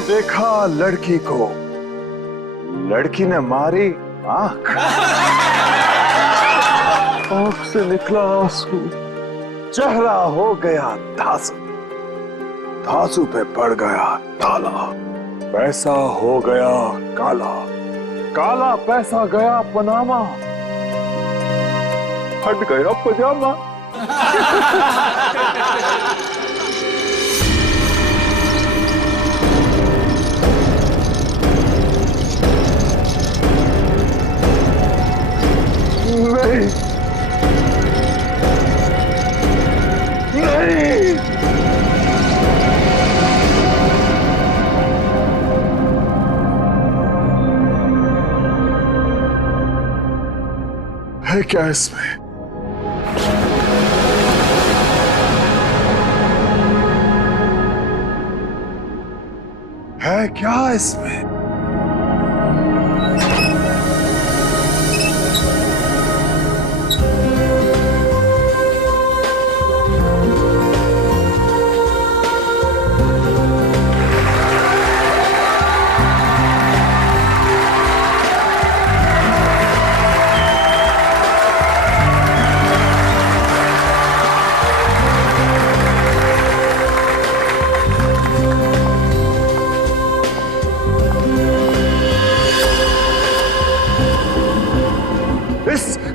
देखा लड़की को, लड़की ने मारी आंख, आंख से निकला आंसू, चेहरा हो गया धांसू, धांसू पे पड़ गया ताला, पैसा हो गया काला, काला पैसा गया पनामा, फट गया पजामा। नहीं, नहीं, है क्या इसमें? है क्या इसमें?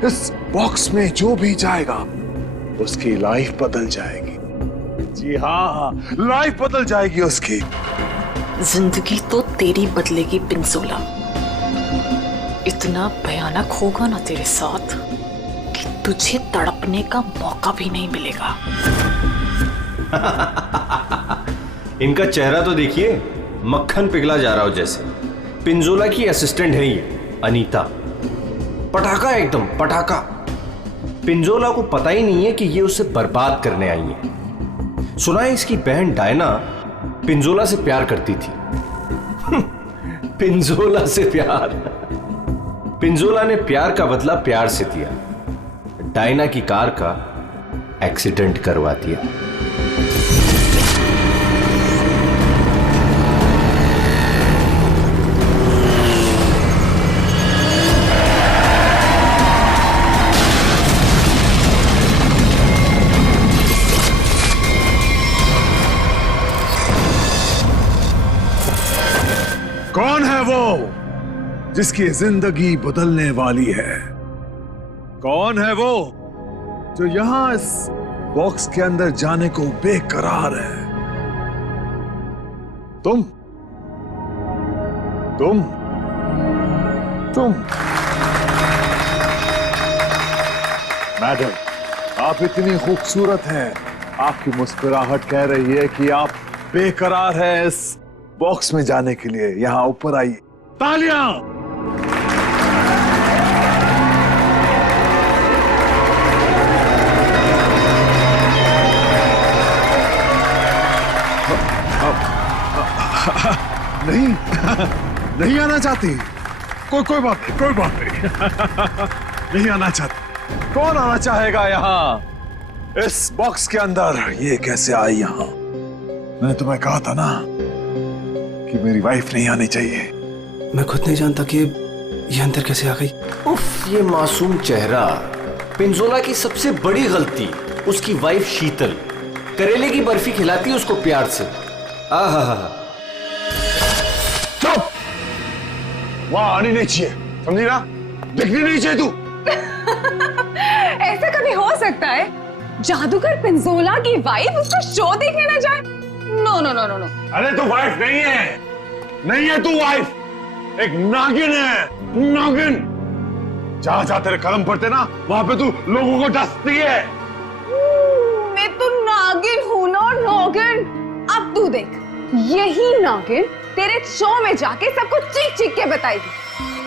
इस बॉक्स में जो भी जाएगा उसकी लाइफ बदल जाएगी। जी हाँ, लाइफ बदल जाएगी उसकी। जिंदगी तो तेरी बदलेगी पिंजोला। इतना भयानक होगा ना तेरे साथ कि तुझे तड़पने का मौका भी नहीं मिलेगा। इनका चेहरा तो देखिए, मक्खन पिघला जा रहा हो जैसे। पिंजोला की असिस्टेंट है ये अनीता, पटाखा एकदम पटाखा। पिंजोला को पता ही नहीं है कि ये उसे बर्बाद करने आई है। सुना है इसकी बहन डायना पिंजोला से प्यार करती थी। पिंजोला से प्यार। पिंजोला ने प्यार का बदला प्यार से दिया, डायना की कार का एक्सीडेंट करवा दिया। कौन है वो जिसकी जिंदगी बदलने वाली है? कौन है वो जो यहां इस बॉक्स के अंदर जाने को बेकरार है? तुम मैडम, आप इतनी खूबसूरत हैं, आपकी मुस्कुराहट कह रही है कि आप बेकरार हैं इस बॉक्स में जाने के लिए। यहां ऊपर आइए। तालियां! नहीं, नहीं आना चाहती। कोई बात नहीं, कोई बात नहीं। नहीं आना चाहती। कौन आना चाहेगा यहां इस बॉक्स के अंदर? ये कैसे आई यहां? मैंने तुम्हें कहा था ना कि मेरी वाइफ नहीं आनी चाहिए। मैं खुद नहीं जानता कि ये अंदर कैसे आ गई। उफ, ये मासूम चेहरा। पिंजोला की सबसे बड़ी गलती उसकी वाइफ शीतल करेले की बर्फी खिलाती है उसको प्यार से। आहा, चुप! वहां आनी नहीं चाहिए, समझी ना? दिखनी नहीं चाहिए तू। ऐसा कभी हो सकता है जादूगर पिंजोला की वाइफ उसका शो देखने ना जाए? No no no no no. अरे तू वाइफ नहीं है, नहीं है तू वाइफ, एक नागिन है, नागिन। जहां जहां तेरे कदम पड़ते ना वहां पे तू लोगों को डसती है। मैं तो नागिन हूं ना, नागिन। अब तू देख, यही नागिन तेरे शो में जाके सबको चीख चीख के बताएगी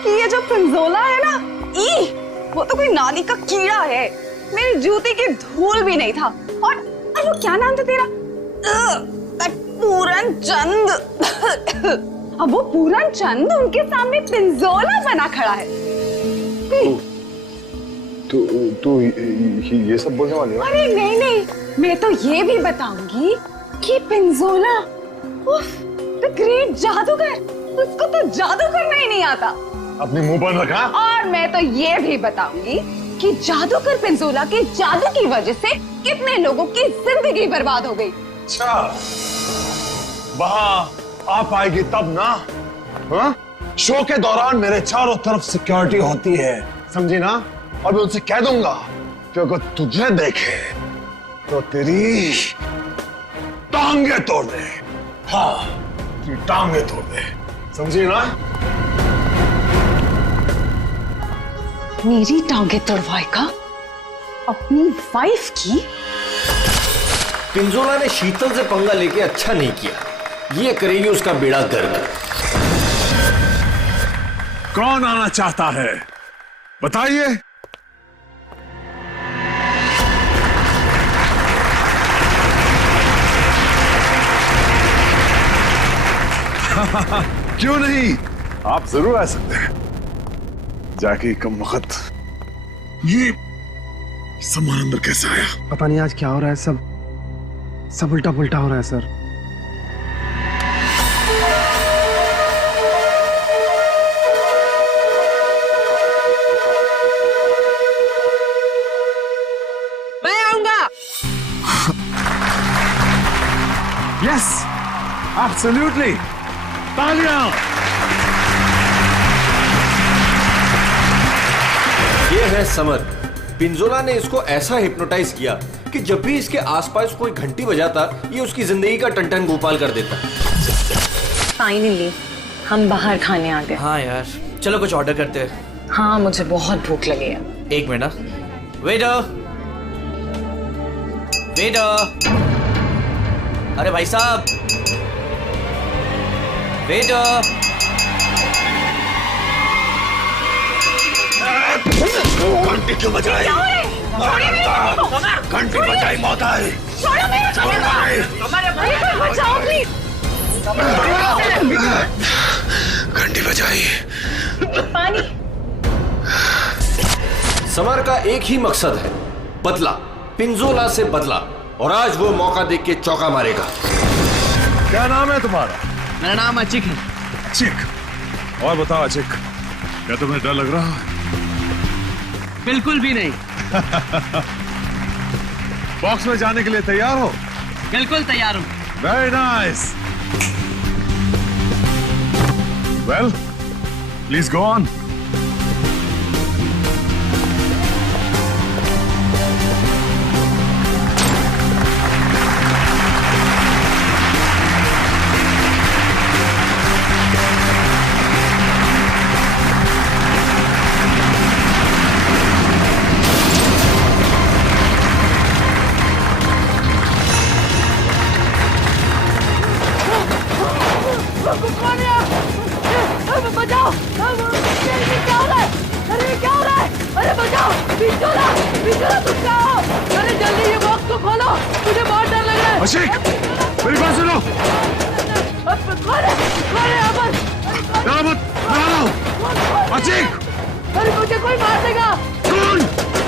कि ये जो पिंजोला है ना, वो तो कोई नाली का कीड़ा है, मेरी जूती की धूल भी नहीं था। और वो क्या नाम था तेरा? पूरन चंद। अब वो पूरन चंद उनके सामने पिंजोला बना खड़ा है। तू ये सब बोलने वाली है? अरे नहीं नहीं, मैं तो ये भी बताऊंगी कि पिंजोला द ग्रेट जादूगर, उसको तो जादू करना ही नहीं आता। अपने मुंह बंद रखा। और मैं तो ये भी बताऊंगी कि जादूगर पिंजोला के जादू की वजह से कितने लोगों की जिंदगी बर्बाद हो गई। अच्छा, वहां आप आएगी तब ना। हाँ? शो के दौरान मेरे चारों तरफ सिक्योरिटी होती है, समझी ना? और मैं उनसे कह दूंगा कि अगर तुझे देखे तो तेरी टांगे तोड़ दे। हाँ, तेरी टांगे तोड़ दे, समझी ना? मेरी टांगे तोड़वाएगा अपनी वाइफ की? पिंजोला ने शीतल से पंगा लेके अच्छा नहीं किया, ये करेगी उसका बेड़ा गर्क। कौन आना चाहता है बताइए। क्यों नहीं, आप जरूर आ सकते हैं। जाके कम वक्त ये सामान अंदर कैसे आया? पता नहीं आज क्या हो रहा है, सब उल्टा पुल्टा हो रहा है सर। मैं आऊंगा। यस, एब्सोल्युटली, तालियां। ये है समर। पिंजोला ने इसको ऐसा हिप्नोटाइज किया कि जब भी इसके आसपास कोई घंटी बजाता, ये उसकी जिंदगी का टन गोपाल कर देता। फाइनली हम बाहर खाने आ गए। हाँ यार, चलो कुछ ऑर्डर करते हैं। हाँ, मुझे बहुत भूख लगी है। एक मिनट। वेटर, वेटर, अरे भाई साहब, वेटर। घंटी क्यों बजाई? घंटी बजाई, मौत आई। बचाओ प्लीज। घंटी बजाई। पानी। समर का एक ही मकसद है, बदला, पिंजोला से बदला। और आज वो मौका देख के चौका मारेगा। क्या नाम है तुम्हारा? मेरा नाम अचिक है। अचिक। और बताओ अचिक, क्या तुम्हें डर लग रहा है? बिल्कुल भी नहीं। बॉक्स में जाने के लिए तैयार हो? बिल्कुल तैयार हूँ। Very nice. Well, please go on. बचाओ! क्या हो रहा है? अरे क्या हो रहा है? अरे बचाओ! पिंजोला! पिंजोला तुम कहाँ हो? अरे जल्दी ये बॉक्स को खोलो! मुझे बहुत डर लग रहा है। अशिक, मेरी बात सुनो। कौन है? कौन है यहाँ पर? डरो मत, मैं आ रहा हूँ। अशिक! अरे मुझे कोई मार देगा। कौन?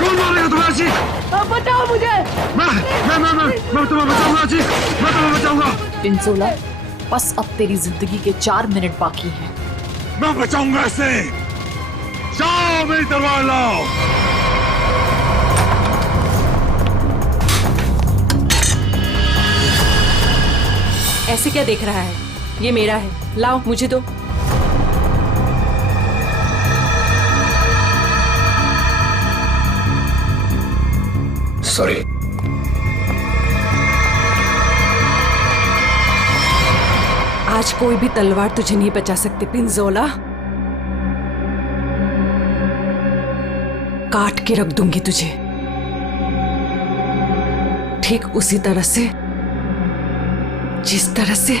कौन मारेगा तुम्हें अशिक? बचाओ मुझे। मैं तुम्हें बचाऊंगा अशिक, मैं तुम्हें बचाऊंगा। पिंजोला, बस अब तेरी जिंदगी के 4 मिनट बाकी हैं। मैं बचाऊंगा इसे। जाओ मेरी तलवार लाओ। ऐसे क्या देख रहा है? ये मेरा है, लाओ मुझे दो। सॉरी। आज कोई भी तलवार तुझे नहीं बचा सकती पिंजोला। काट के रख दूंगी तुझे, ठीक उसी तरह से जिस तरह से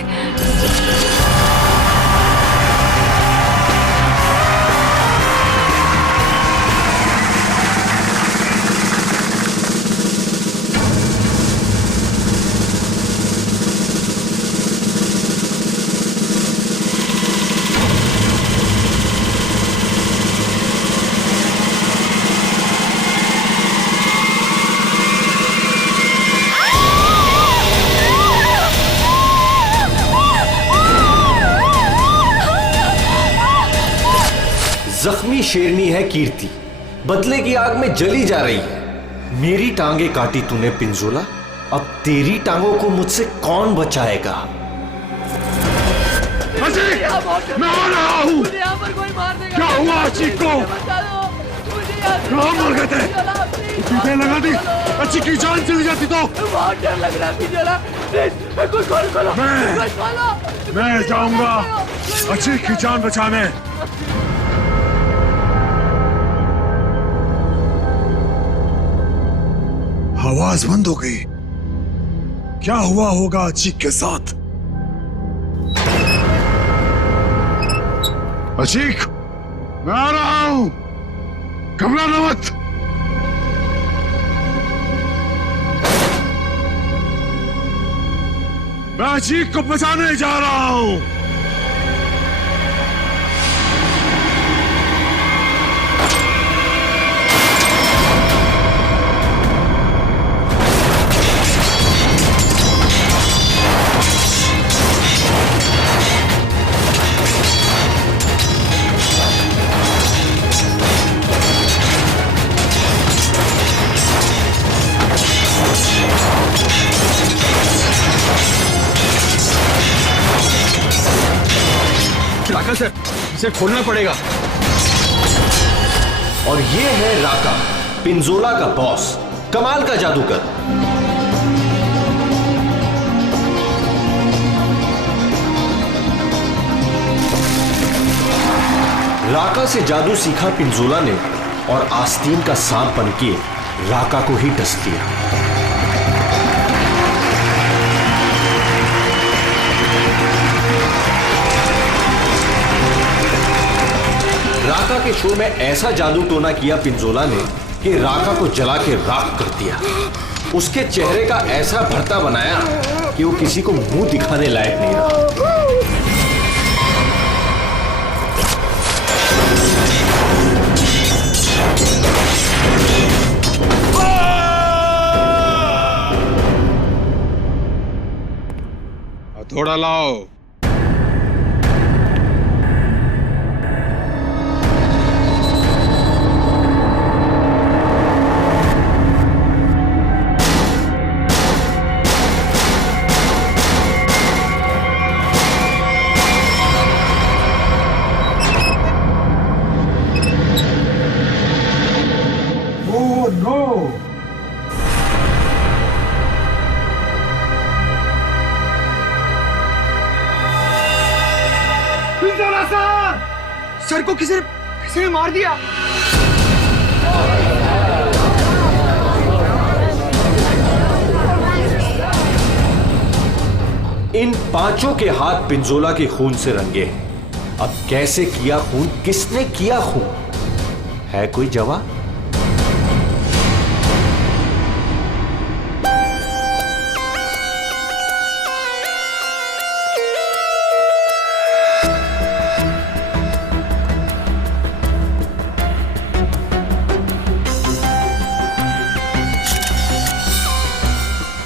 शेरनी है कीर्ति, बदले की आग में जली जा रही है। मेरी टांगे काटी तूने पिंजोला, अब तेरी टांगों को मुझसे कौन बचाएगा? अजीक, मैं आ रहा हूँ। क्या हुआ अजीक को? कहाँ मर गए थे? पीछे लगा दी, अजीक की जान चली जाती तो। मैं जाऊंगा अजीक की जान बचाने। आवाज बंद हो गई। क्या हुआ होगा अजीक के साथ? अजीक, मैं आ रहा हूं, घबराना मत। मैं अजीक को बचाने जा रहा हूं। सर, इसे खोलना पड़ेगा। और ये है राका, पिंजोला का बॉस, कमाल का जादूगर। राका से जादू सीखा पिंजोला ने और आस्तीन का सांप बनके राका को ही डस दिया। राका के शो में ऐसा जादू टोना किया पिंजोला ने कि राका को जला के राख कर दिया। उसके चेहरे का ऐसा भरता बनाया कि वो किसी को मुंह दिखाने लायक नहीं रहा। हथौड़ा लाओ। सर को किसी ने मार दिया। इन पांचों के हाथ पिंजोला के खून से रंगे हैं। अब कैसे किया खून, किसने किया खून, है कोई जवाब?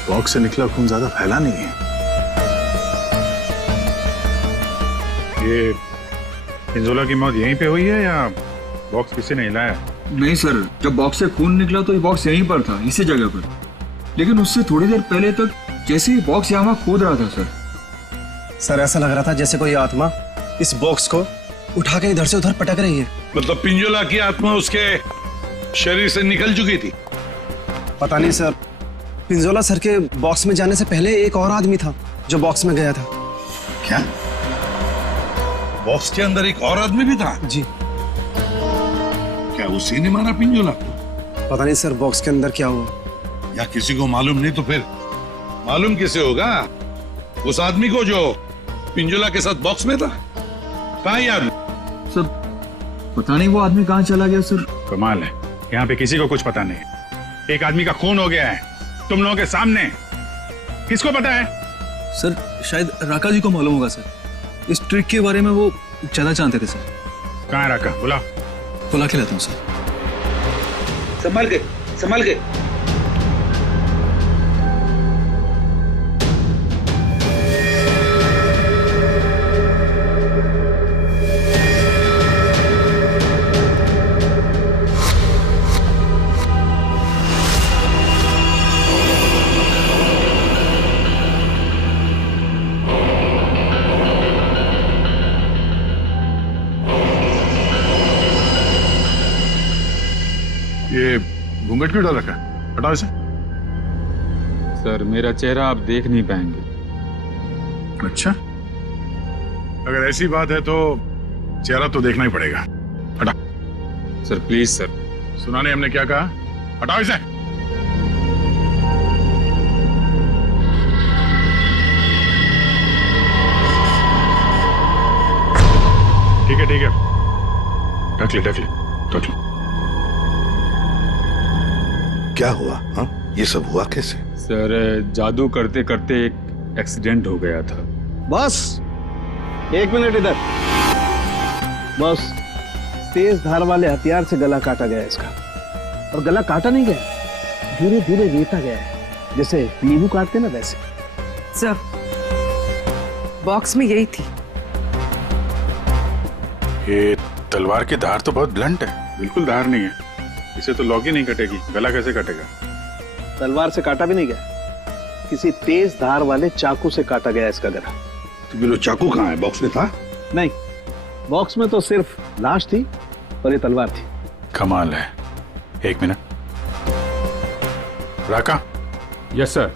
बॉक्स से निकला खून ज्यादा फैला नहीं है। ये पिंजोला की मौत यहीं पे हुई है या बॉक्स किसी ने हिलाया? नहीं सर, जब बॉक्स से खून निकला तो ये बॉक्स यहीं पर था, इसी जगह पर। लेकिन उससे थोड़ी देर पहले तक जैसे ही बॉक्स यहाँ खोद रहा था सर ऐसा लग रहा था जैसे कोई आत्मा इस बॉक्स को उठा के इधर से उधर पटक रही है। मतलब पिंजोला की आत्मा उसके शरीर से निकल चुकी थी? पता नहीं सर, पिंजोला सर के बॉक्स में जाने से पहले एक और आदमी था जो बॉक्स में गया था। क्या बॉक्स के अंदर एक और आदमी भी था? जी। क्या उसी ने मारा पिंजोला को? पता नहीं सर बॉक्स के अंदर क्या हुआ। या किसी को मालूम नहीं तो फिर मालूम किसे होगा? उस आदमी को जो पिंजोला के साथ बॉक्स में था। कहाँ ये आदमी? सर पता नहीं वो आदमी कहाँ चला गया सर। कमाल है, यहाँ पे किसी को कुछ पता नहीं। एक आदमी का खून हो गया है तुम लोगों के सामने, किसको पता है? सर शायद राका जी को मालूम होगा सर, इस ट्रिक के बारे में वो ज्यादा जानते थे सर। कहाँ है राका? बुला के लाता हूँ सर। संभल के, संभल के। घूंघट क्यों डाल रखा है? हटाओ इसे। सर मेरा चेहरा आप देख नहीं पाएंगे। अच्छा, अगर ऐसी बात है तो चेहरा तो देखना ही पड़ेगा। हटा। Sir please sir. सुना नहीं हमने क्या कहा? हटाओ इसे। ठीक है ठीक है, ढक ले ढक ले ढक ले। क्या हुआ? हाँ, ये सब हुआ कैसे? सर जादू करते करते एक एक्सीडेंट हो गया था। बॉस, 1 मिनट इधर। बॉस, तेज धार वाले हथियार से गला काटा गया इसका, और गला काटा नहीं गया, धीरे धीरे रेता गया है, जैसे नींबू काटते ना वैसे। सर, बॉक्स में यही थी। ये तलवार की धार तो बहुत ब्लंट है। बिल्कुल धार नहीं है, इसे तो लॉक ही नहीं कटेगी। गला कैसे कटेगा? तलवार से काटा भी नहीं गया, किसी तेज धार वाले चाकू से काटा गया इसका गला। तो बिलो चाकू कहाँ है? बॉक्स में था? नहीं, बॉक्स में तो सिर्फ लाश थी और ये तलवार थी। कमाल है। 1 मिनट। राका, यस सर।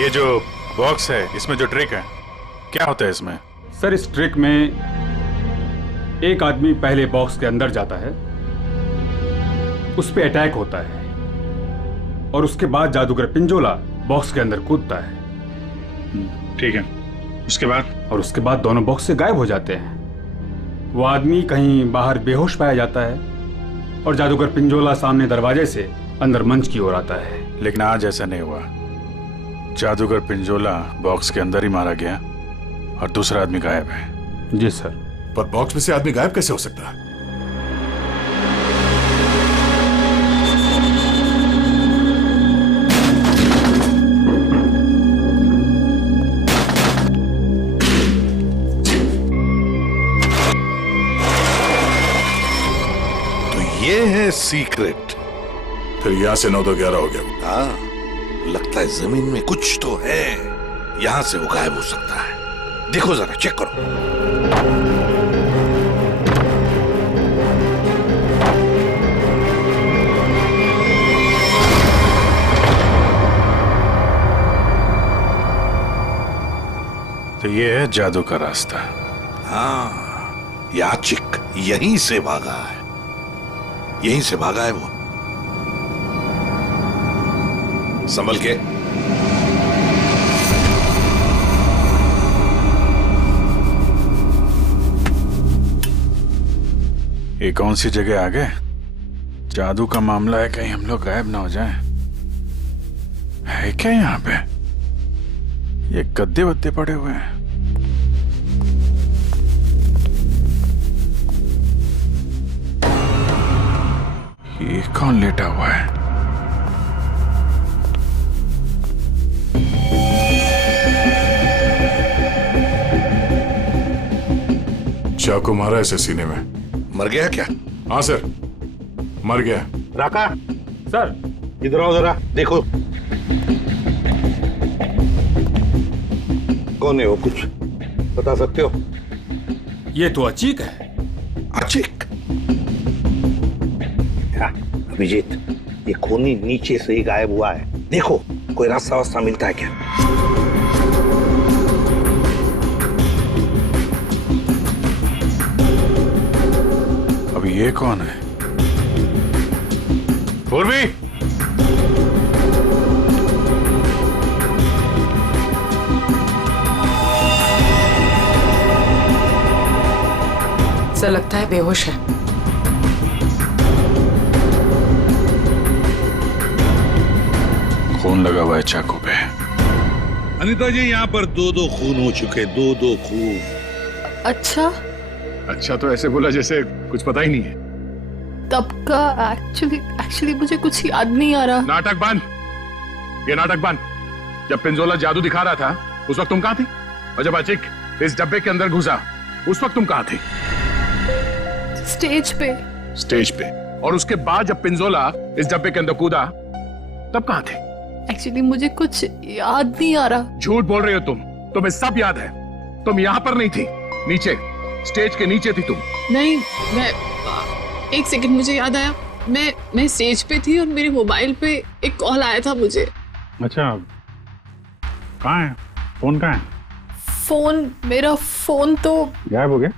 ये जो बॉक्स है, इसमें जो ट्रिक है, क्या होता है इसमें? सर इस ट्रिक में एक आदमी पहले बॉक्स के अंदर जाता है, उस पे अटैक होता है, और उसके बाद जादूगर पिंजोला बॉक्स के अंदर कूदता है। ठीक है, उसके बाद? और उसके बाद दोनों बॉक्स से गायब हो जाते हैं। वो आदमी कहीं बाहर बेहोश पाया जाता है, और जादूगर पिंजोला सामने दरवाजे से अंदर मंच की ओर आता है। लेकिन आज ऐसा नहीं हुआ। जादूगर पिंजोला बॉक्स के अंदर ही मारा गया और दूसरा आदमी गायब है। जी सर। पर बॉक्स में से आदमी गायब कैसे हो सकता है? तो ये है सीक्रेट। फिर यहाँ से 9 तो 11 हो गया। हाँ, लगता है जमीन में कुछ तो है, यहां से वो गायब हो सकता है। देखो जरा, चेक करो। तो ये है जादू का रास्ता। हाँ, याचिक यहीं से भागा है, यहीं से भागा है वो। संभल के। ये कौन सी जगह आ गए? जादू का मामला है, कहीं हम लोग गायब ना हो जाएं। है क्या यहाँ पे? ये गद्दे वद्दे पड़े हुए हैं। ये कौन लेटा हुआ है? चाकू मारा ऐसे सीने में। मर गया क्या? हाँ सर, मर गया। राका, सर इधर आओ जरा, देखो। कौन है वो, कुछ बता सकते हो? ये तो अचीक है। अचीक? अभिजीत, ये खूनी नीचे से ही गायब हुआ है। देखो, कोई रास्ता वास्ता मिलता है क्या? अभी ये कौन है? पूर्वी, ऐसा लगता है बेहोश है। खून लगा हुआ है चाकू पे। अनीता जी, यहाँ पर 2-2 खून हो चुके, 2-2 खून। अच्छा, अच्छा तो ऐसे बोला जैसे कुछ पता ही नहीं है। तब का एक्चुअली मुझे कुछ याद नहीं आ रहा। नाटक बंद, ये नाटक बंद। जब पिंजोला जादू दिखा रहा था उस वक्त तुम कहाँ थी? और जब अचिक इस डब्बे के अंदर घुसा उस वक्त तुम कहाँ थी? स्टेज पे। स्टेज पे। और उसके बाद जब पिंजोला इस डब्बे के अंदर कूदा तब कहाँ थे? एक्चुअली मुझे कुछ याद नहीं आ रहा। झूठ बोल रही हो तुम, तुम्हें सब याद है। तुम यहाँ पर नहीं थी, नीचे स्टेज के नीचे थी तुम। नहीं, एक सेकंड, मुझे याद आया, मैं स्टेज पे थी और मेरे मोबाइल पे एक कॉल आया था मुझे। अच्छा, कहाँ है फोन? कहाँ है मेरा फोन तो गायब हो गया?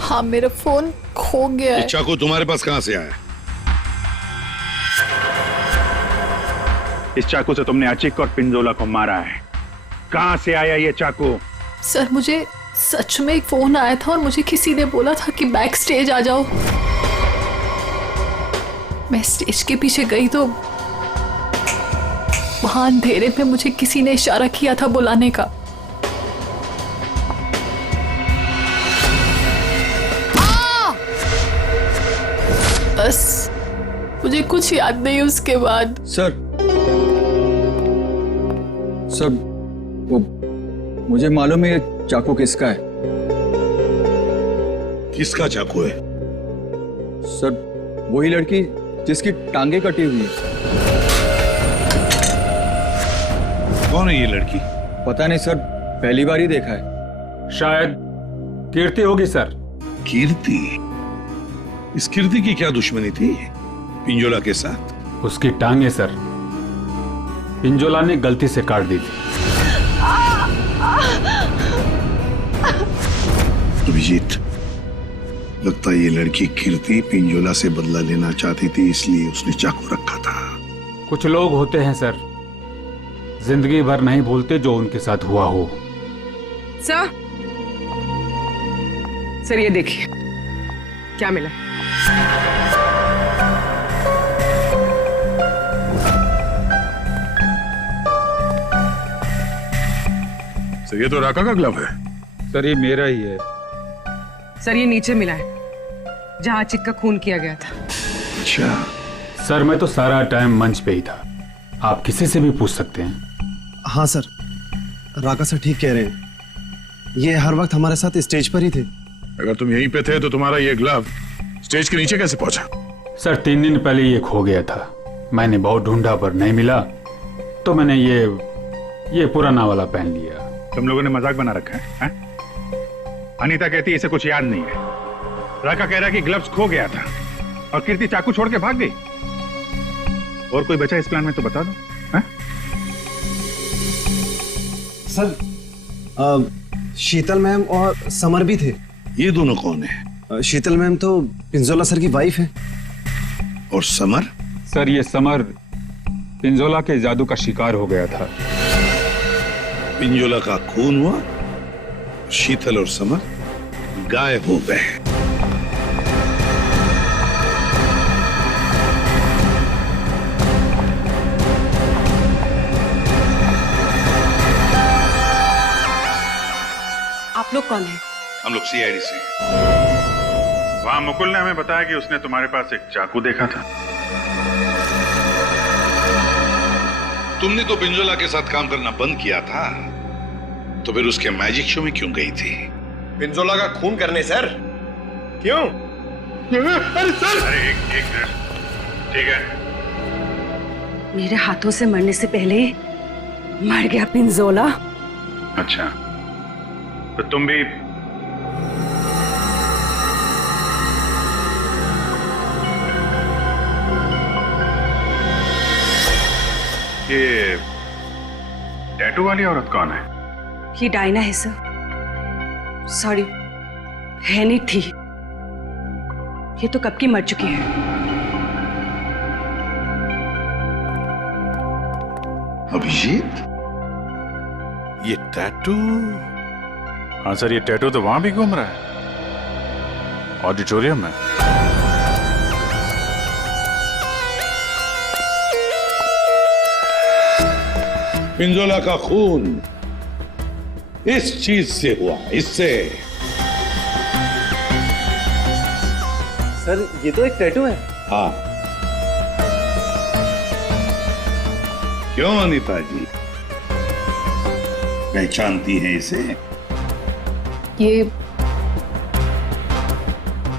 हाँ, मेरा फोन खो गया है। चाकू तुम्हारे पास कहाँ से आया? इस चाकू से तुमने अचिक और पिंजोला को मारा है। कहाँ से आया ये चाकू? सर, मुझे सच में एक फोन आया था और मुझे किसी ने बोला था कि बैक स्टेज आ जाओ। मैं स्टेज के पीछे गई तो वहां अंधेरे में मुझे किसी ने इशारा किया था बुलाने का। बस मुझे कुछ याद नहीं उसके बाद। सर वो मुझे मालूम है ये चाकू किसका है। किसका चाकू है? सर वही लड़की जिसकी टांगे कटी हुई है। कौन है ये लड़की? पता नहीं सर, पहली बार ही देखा है। शायद कीर्ति होगी सर। कीर्ति? इस कीर्ति की क्या दुश्मनी थी पिंजोला के साथ? उसकी टांगे सर पिंजोला ने गलती से काट दी थी। अभिजीत, लगता है ये लड़की कीर्ति पिंजोला से बदला लेना चाहती थी, इसलिए उसने चाकू रखा था। कुछ लोग होते हैं सर, जिंदगी भर नहीं भूलते जो उनके साथ हुआ हो। सर ये देखिए क्या मिला। सर ये तो राका का ग्लव है। सर ये मेरा ही है। सर ये नीचे मिला है जहां अचिक का खून किया गया था। अच्छा सर, मैं तो सारा टाइम मंच पे ही था, आप किसी से भी पूछ सकते हैं। हाँ सर, राका सर ठीक कह रहे हैं, ये हर वक्त हमारे साथ स्टेज पर ही थे। अगर तुम यहीं पे थे तो तुम्हारा ये ग्लव स्टेज के नीचे कैसे पहुंचा? सर 3 दिन पहले ये खो गया था, मैंने बहुत ढूंढा पर नहीं मिला, तो मैंने ये पुराना वाला पहन लिया। तुम लोगों ने मजाक बना रखा है? अनीता कहती है इसे कुछ याद नहीं है, राका कह रहा है कि ग्लव्स खो गया था और कीर्ति चाकू छोड़ के भाग गई। और कोई बचा इस प्लान में तो बता दो। सर शीतल मैम और समर भी थे। ये दोनों कौन है? शीतल मैम तो पिंजोला सर की वाइफ है। और समर? सर ये समर पिंजोला के जादू का शिकार हो गया था। पिंजोला का खून हुआ, शीतल और समर गायब हो गए। आप लोग कौन है? हम लोग सीआईडी से। वहां मुकुल ने हमें बताया कि उसने तुम्हारे पास एक चाकू देखा था। तुमने तो पिंजोला के साथ काम करना बंद किया था, तो फिर उसके मैजिक शो में क्यों गई थी? पिंजोला का खून करने सर। क्यों? अरे सर! अरे एक मिनट, ठीक है। मेरे हाथों से मरने से पहले मर गया पिंजोला। अच्छा, तो तुम भी ये टैटू वाली औरत कौन है? ये डायना है सर। सॉरी, है नहीं थी, ये तो कब की मर चुकी है। अभिजीत, ये टैटू? हाँ सर, ये टैटू तो वहां भी घूम रहा है, ऑडिटोरियम में। पिंजोला का खून इस चीज से हुआ, इससे। सर ये तो एक टैटू है। हाँ, क्यों अनीता जी, पहचानती हैं इसे?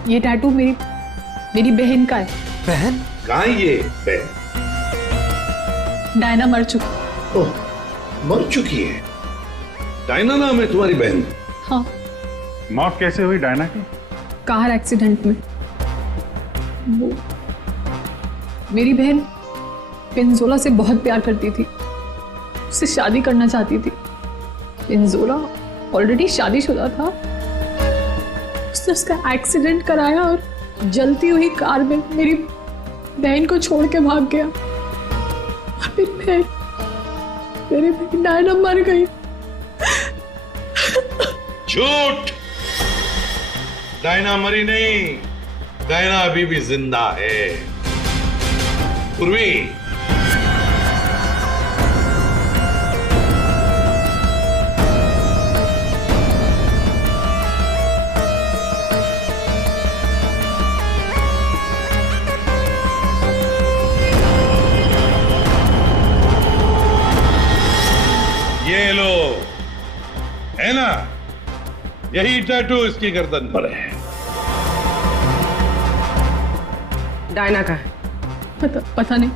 ये टैटू मेरी बहन का है। बहन? कहाँ है ये बहन? डायना मर चुकी। ओह, मर चुकी है? डायना नाम है तुम्हारी बहन? हाँ। मौत कैसे हुई डायना की? कार एक्सीडेंट में। वो मेरी बहन पिंजोला से बहुत प्यार करती थी, उससे शादी करना चाहती थी। पिंजोला ऑलरेडी शादीशुदा था। उसने उसका एक्सीडेंट कराया और जलती हुई कार में मेरी बहन को छोड़ के भाग गया। फिर मेरी बहन डायना मर गई। झूठ! डायना मरी नहीं, डायना अभी भी जिंदा है। पूर्वी, ये लो, है ना, यही टैटू इसकी गर्दन पर है। डायना का है? पता नहीं।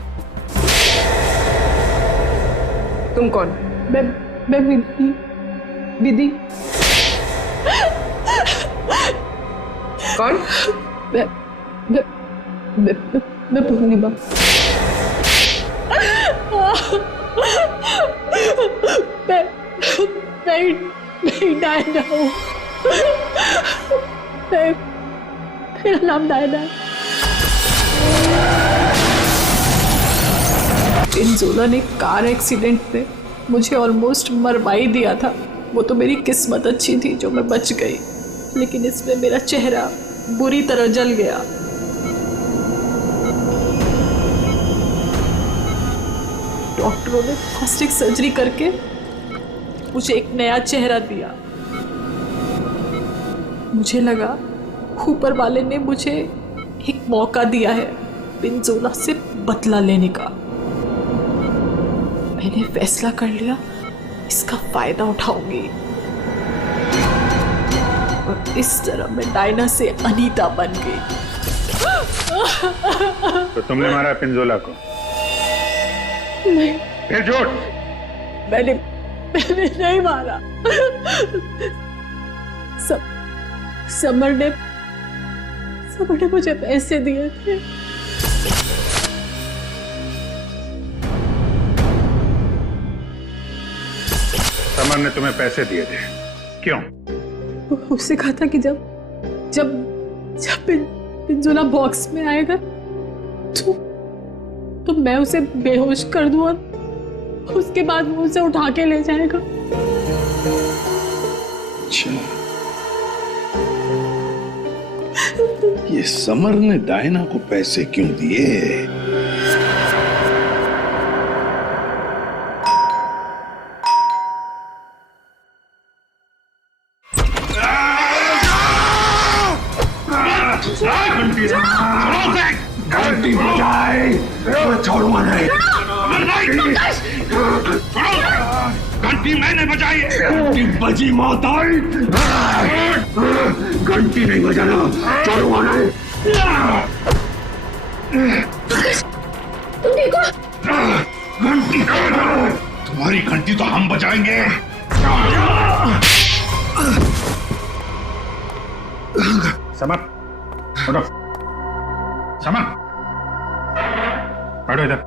तुम कौन? मैं विधि। कौन? मैं पूर्णिमा। मैं डायना हूँ। मेरा नाम डायना है। पिंजोला ने कार एक्सीडेंट में मुझे ऑलमोस्ट मरवा ही दिया था। वो तो मेरी किस्मत अच्छी थी जो मैं बच गई, लेकिन इसमें मेरा चेहरा बुरी तरह जल गया। डॉक्टरों ने प्लास्टिक सर्जरी करके मुझे एक नया चेहरा दिया। मुझे लगा ऊपर वाले ने मुझे एक मौका दिया है पिंजोला से बदला लेने का। मैंने फैसला कर लिया इसका फायदा उठाऊंगी और इस तरह मैं डायना से अनीता बन गई। तो तुमने मारा पिंजोला को? नहीं। फिर झूठ? मैंने नहीं मारा। समर ने मुझे पैसे दिए थे। समर ने तुम्हें पैसे दिए थे? क्यों? उससे कहा था कि जब पिंजोला बॉक्स में आएगा तो मैं उसे बेहोश कर दूं और उसके बाद वो उसे उठा के ले जाएगा। अच्छा, ये समर ने डायना को पैसे क्यों दिए? घंटी बजाए, छोड़ूंगा नहीं। घंटी मैंने बजाई, घंटी बजी मौत आई। घंटी नहीं बजाना, छोड़ूंगा नहीं। घंटी, तुम्हारी घंटी तो हम बजाएंगे। समर, उठो। समर, बैठो इधर।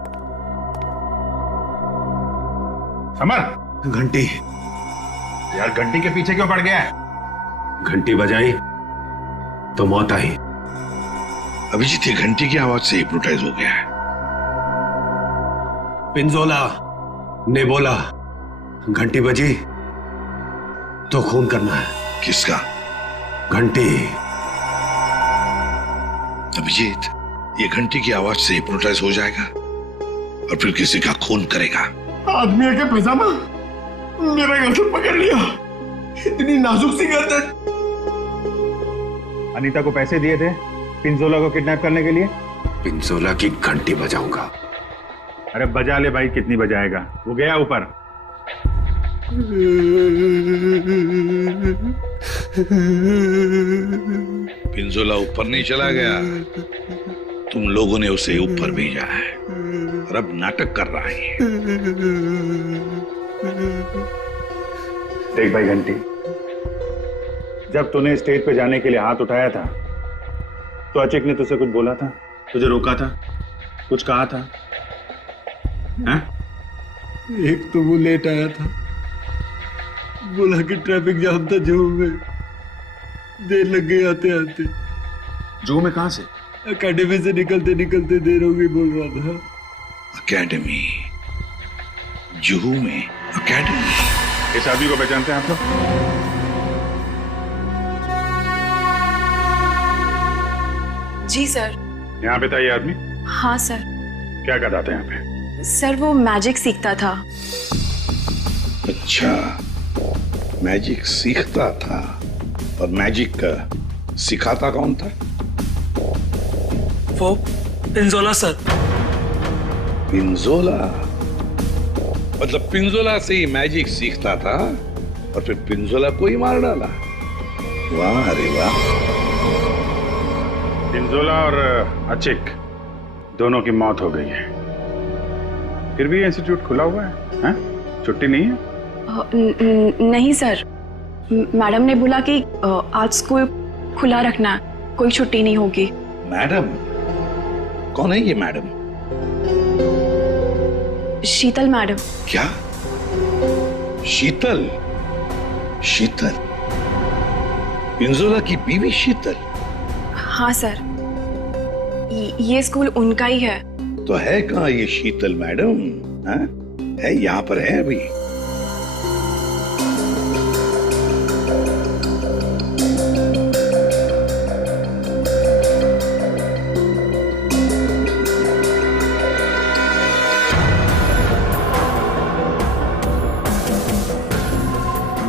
समर, घंटी। यार घंटी के पीछे क्यों पड़ गया? घंटी बजाई तो मौत आई। अभिजीत ये घंटी की आवाज से हिप्नोटाइज हो गया है। पिंजोला ने बोला घंटी बजी तो खून करना है। किसका? घंटी। अभिजीत ये घंटी की आवाज से हिप्नोटाइज हो जाएगा और फिर किसी का खून करेगा। आदमी के पैजामा मेरा गर्दन पकड़ लिया, इतनी नाजुक सी गर्दन। अनीता को पैसे दिए थे पिंजोला को किडनैप करने के लिए? पिंजोला की घंटी बजाऊंगा। अरे बजा ले भाई, कितनी बजाएगा? वो गया ऊपर। पिंजोला ऊपर नहीं चला गया, तुम लोगों ने उसे ऊपर भेजा है और अब नाटक कर रहा है। देख भाई घंटी, जब तूने स्टेज पे जाने के लिए हाथ उठाया था तो अचिक ने तुझसे कुछ बोला था? तुझे रोका था, कुछ कहा था? हैं? एक तो वो लेट आया था, बोला कि ट्रैफिक जाम था जुहू में, देर लग गई आते आते। जुहू में कहां से? अकेडमी से निकलते निकलते देर हो गई बोल रहा था। अकेडमी? जुहू में अकेडमी? इस आदमी को पहचानते हैं आप लोग? जी सर। यहाँ पे था ये आदमी? हाँ सर। क्या करता था यहाँ पे? सर वो मैजिक सीखता था। अच्छा, मैजिक सीखता था। और मैजिक का सिखाता कौन था? वो पिंजोला सर। पिंजोला? मतलब पिंजोला से ही मैजिक सीखता था और फिर पिंजोला को ही मार डाला। वाह, अरे वाह। पिंजोला और अचिक दोनों की मौत हो गई है, फिर भी इंस्टीट्यूट खुला हुआ है, हैं? छुट्टी नहीं है? नहीं सर, मैडम ने बोला कि आज स्कूल खुला रखना, कोई छुट्टी नहीं होगी। मैडम? कौन है ये मैडम? शीतल मैडम। क्या? शीतल? शीतल? पिंजोला की बीवी शीतल? हाँ सर, ये स्कूल उनका ही है। तो है कहाँ ये शीतल मैडम? है यहाँ पर है अभी?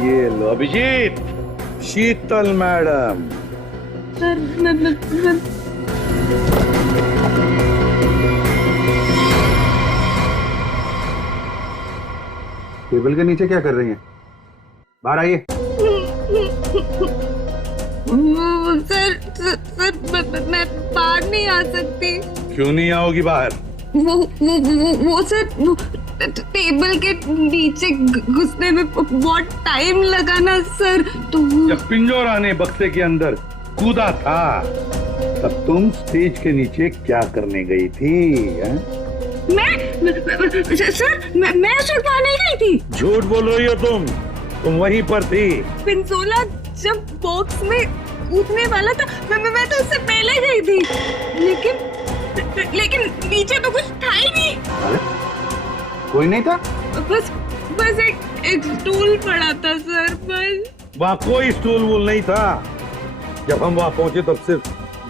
ये लो अभिजीत, शीतल मैडम। टेबल के नीचे क्या कर रही हैं? बाहर आइए। सर मैं बाहर नहीं आ सकती। क्यों नहीं आओगी बाहर? वो सर टेबल के नीचे घुसने में बहुत टाइम लगा ना सर, तो जब पिंजोरा ने बक्से के अंदर कूदा था तब तुम स्टेज के नीचे क्या करने गई थी? मैं छुड़वा नहीं गई थी। झूठ बोल रही हो तुम वहीं पर थी। पिंजोला जब बॉक्स में कूदने वाला था मैं तो उससे पहले गई थी, लेकिन नीचे तो कुछ था ही नहीं। कोई नहीं था? बस एक स्टूल पड़ा था सर, बस। वहाँ कोई स्टूल वूल नहीं था। जब हम वहाँ पहुंचे तब सिर्फ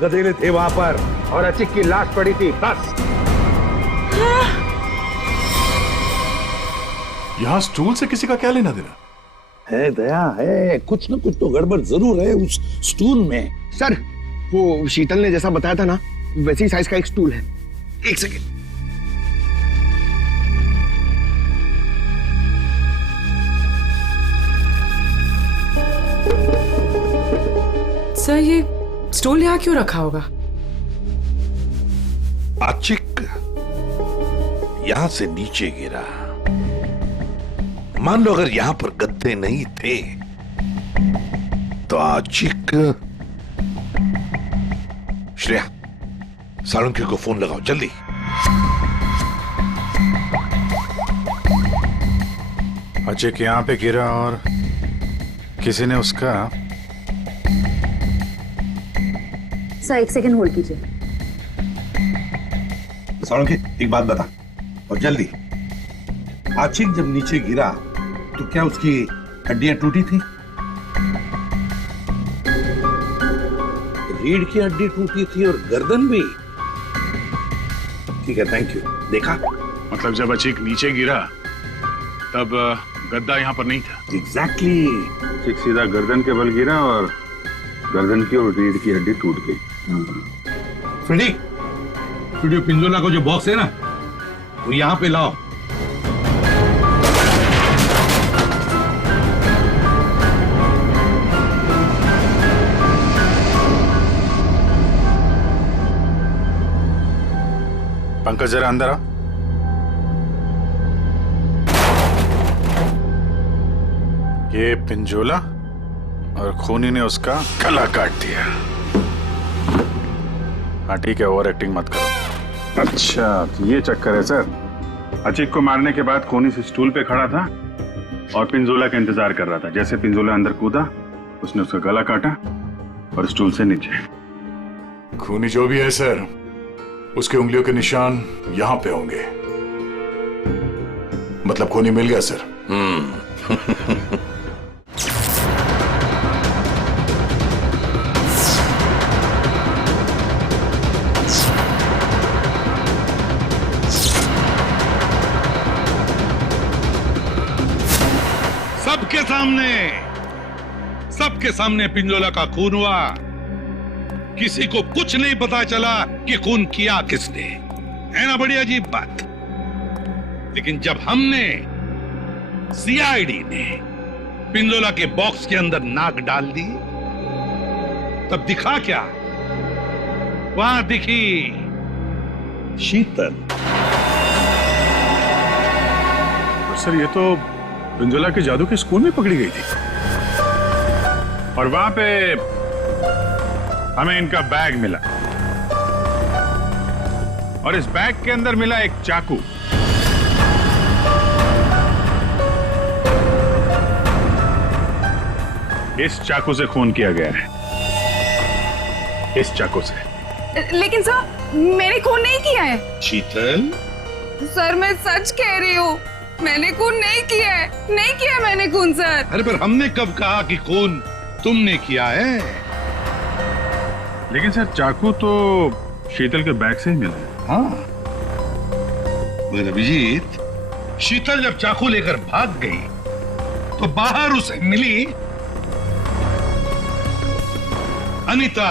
गधेले थे वहाँ पर और अचिक की लाश पड़ी थी, बस। यहाँ स्टूल से किसी का क्या लेना देना? है दया, है कुछ न कुछ तो गड़बड़ जरूर है उस स्टूल में। सर, वो शीतल ने जैसा बताया था ना, वैसी साइज का एक स्टूल है। एक सेकेंड। सर, ये स्टूल यहाँ क्यों रखा होगा? आचिक यहां से नीचे गिरा। मान लो अगर यहां पर गद्दे नहीं थे तो आचिक। श्रेया, सालुंकी को फोन लगाओ जल्दी। अचिक यहाँ पे गिरा और किसी ने उसका। सर, एक सेकंड होल्ड कीजिए। सालुंकी, एक बात बता और जल्दी। आचिक जब नीचे गिरा तो क्या उसकी हड्डियां टूटी थी? रीढ़ की हड्डी टूटी थी और गर्दन भी। ठीक है, थैंक यू। देखा? मतलब जब अचिक नीचे गिरा तब गद्दा यहाँ पर नहीं था। एग्जैक्टली। अचिक सीधा गर्दन के बल गिरा और गर्दन की और रीढ़ की हड्डी टूट गई। फ्रेडी, पिंजोला को जो बॉक्स है ना, वो यहाँ पे लाओ। पंकज, जरा अंदर आ। ये पिंजोला और खूनी ने उसका गला काट दिया। हाँ ठीक है, ओवर एक्टिंग मत करो। अच्छा तो ये चक्कर है सर। अचीक को मारने के बाद कोनी से स्टूल पे खड़ा था और पिंजोला का इंतजार कर रहा था। जैसे पिंजोला अंदर कूदा, उसने उसका गला काटा और स्टूल से नीचे। खूनी जो भी है सर, उसके उंगलियों के निशान यहां पे होंगे। मतलब खूनी मिल गया सर। सबके सामने पिंजोला का खून हुआ। किसी को कुछ नहीं पता चला कि खून किया किसने। है ना बड़ी अजीब बात। लेकिन जब हमने सीआईडी ने पिंजोला के बॉक्स के अंदर नाक डाल दी, तब दिखा क्या? वहां दिखी शीतल। सर ये तो पिंजोला के जादू के स्कूल में पकड़ी गई थी और वहां पे हमें इनका बैग मिला और इस बैग के अंदर मिला एक चाकू। इस चाकू से खून किया गया है, इस चाकू से। लेकिन सर मैंने खून नहीं किया है। शीतल, सर मैं सच कह रही हूँ, मैंने खून नहीं किया है, नहीं किया मैंने खून सर। अरे पर हमने कब कहा कि खून तुमने किया है? लेकिन सर चाकू तो शीतल के बैग से ही मिला है। हाँ मगर अभिजीत, शीतल जब चाकू लेकर भाग गई तो बाहर उसे मिली अनीता।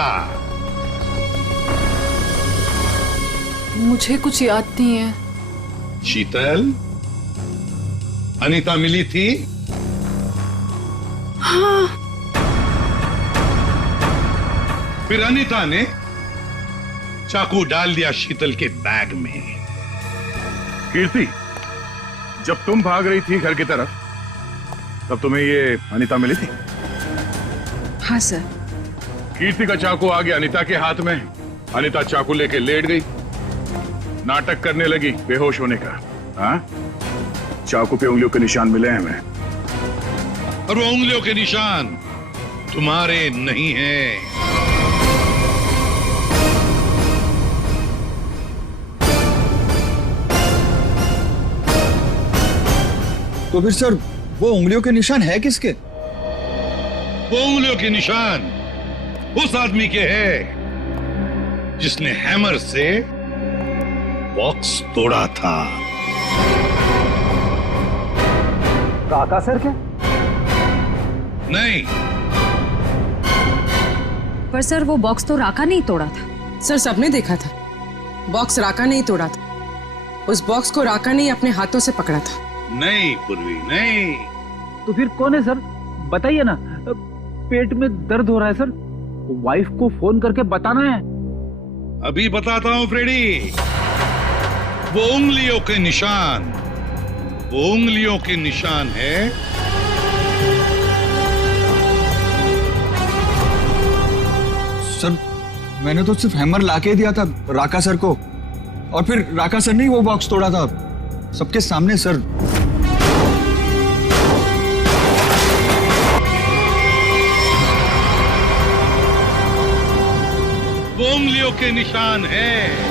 मुझे कुछ याद नहीं है। शीतल, अनीता मिली थी? हाँ। फिर अनीता ने चाकू डाल दिया शीतल के बैग में। कीर्ति, जब तुम भाग रही थी घर की तरफ, तब तुम्हें ये अनीता मिली थी? हाँ सर। कीर्ति का चाकू आ गया अनीता के हाथ में। अनीता चाकू लेके लेट गई, नाटक करने लगी बेहोश होने का। हाँ, चाकू पे उंगलियों के निशान मिले हैं हमें। और वो उंगलियों के निशान तुम्हारे नहीं हैं। तो फिर सर वो उंगलियों के निशान है किसके? वो उंगलियों के निशान उस आदमी के हैं जिसने हैमर से बॉक्स तोड़ा था। काका सर क्या? नहीं। पर सर वो बॉक्स तो राका नहीं तोड़ा था। सर सबने देखा था, बॉक्स राका नहीं तोड़ा था। उस बॉक्स को राका ने अपने हाथों से पकड़ा था। नहीं पूर्वी, नहीं। तो फिर कौन है सर? बताइए ना। पेट में दर्द हो रहा है सर, वाइफ को फोन करके बताना है। अभी बताता हूं फ्रेडी। वो उंगलियों के निशान, वो उंगलियों के निशान है सर। मैंने तो सिर्फ हैमर लाके दिया था राका सर को, और फिर राका सर ने वो बॉक्स तोड़ा था सबके सामने सर। वो उंगलियों के निशान है।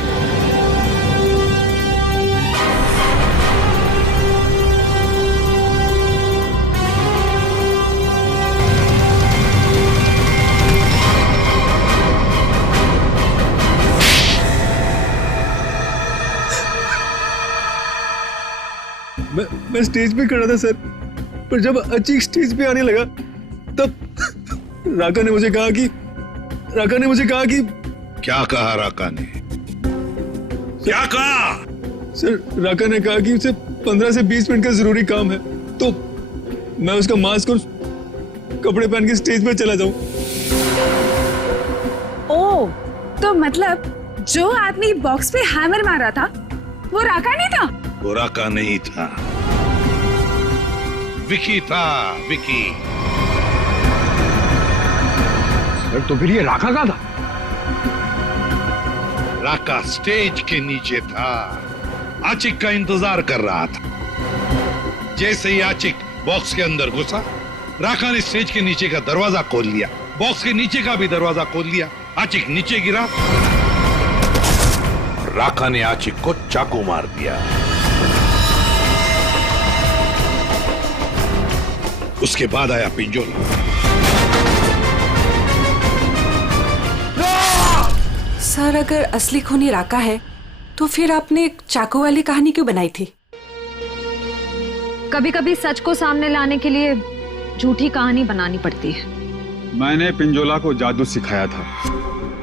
मैं स्टेज पे खड़ा था सर, पर जब अचीक स्टेज पे आने लगा तब राका ने मुझे कहा कि क्या कहा राका ने? क्या कहा? सर राका ने कहा कि उसे 15 से 20 मिनट का जरूरी काम है, तो मैं उसका मास्क और कपड़े पहन के स्टेज पे चला जाऊं। ओह, तो मतलब जो आदमी बॉक्स पे हैमर मारा था वो राका नहीं था? वो राका नहीं था, विकी था, विकी। सर तो फिर ये राका का था? राका स्टेज के नीचे था, आचिक का इंतजार कर रहा था। जैसे ही आचिक बॉक्स के अंदर घुसा, राका ने स्टेज के नीचे का दरवाजा खोल लिया, बॉक्स के नीचे का भी दरवाजा खोल लिया। आचिक नीचे गिरा, राका ने आचिक को चाकू मार दिया। उसके बाद आया पिंजोला। सर, अगर असली खूनी राका है तो फिर आपने एक चाकू वाली कहानी क्यों बनाई थी? कभी कभी सच को सामने लाने के लिए झूठी कहानी बनानी पड़ती है। मैंने पिंजोला को जादू सिखाया था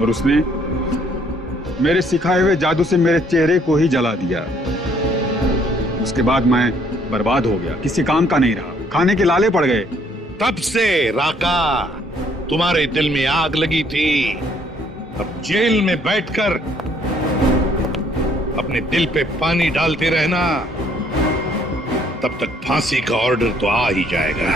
और उसने मेरे सिखाए हुए जादू से मेरे चेहरे को ही जला दिया। उसके बाद मैं बर्बाद हो गया, किसी काम का नहीं रहा, खाने के लाले पड़ गए। तब से राका तुम्हारे दिल में आग लगी थी। अब जेल में बैठकर अपने दिल पे पानी डालते रहना, तब तक फांसी का ऑर्डर तो आ ही जाएगा।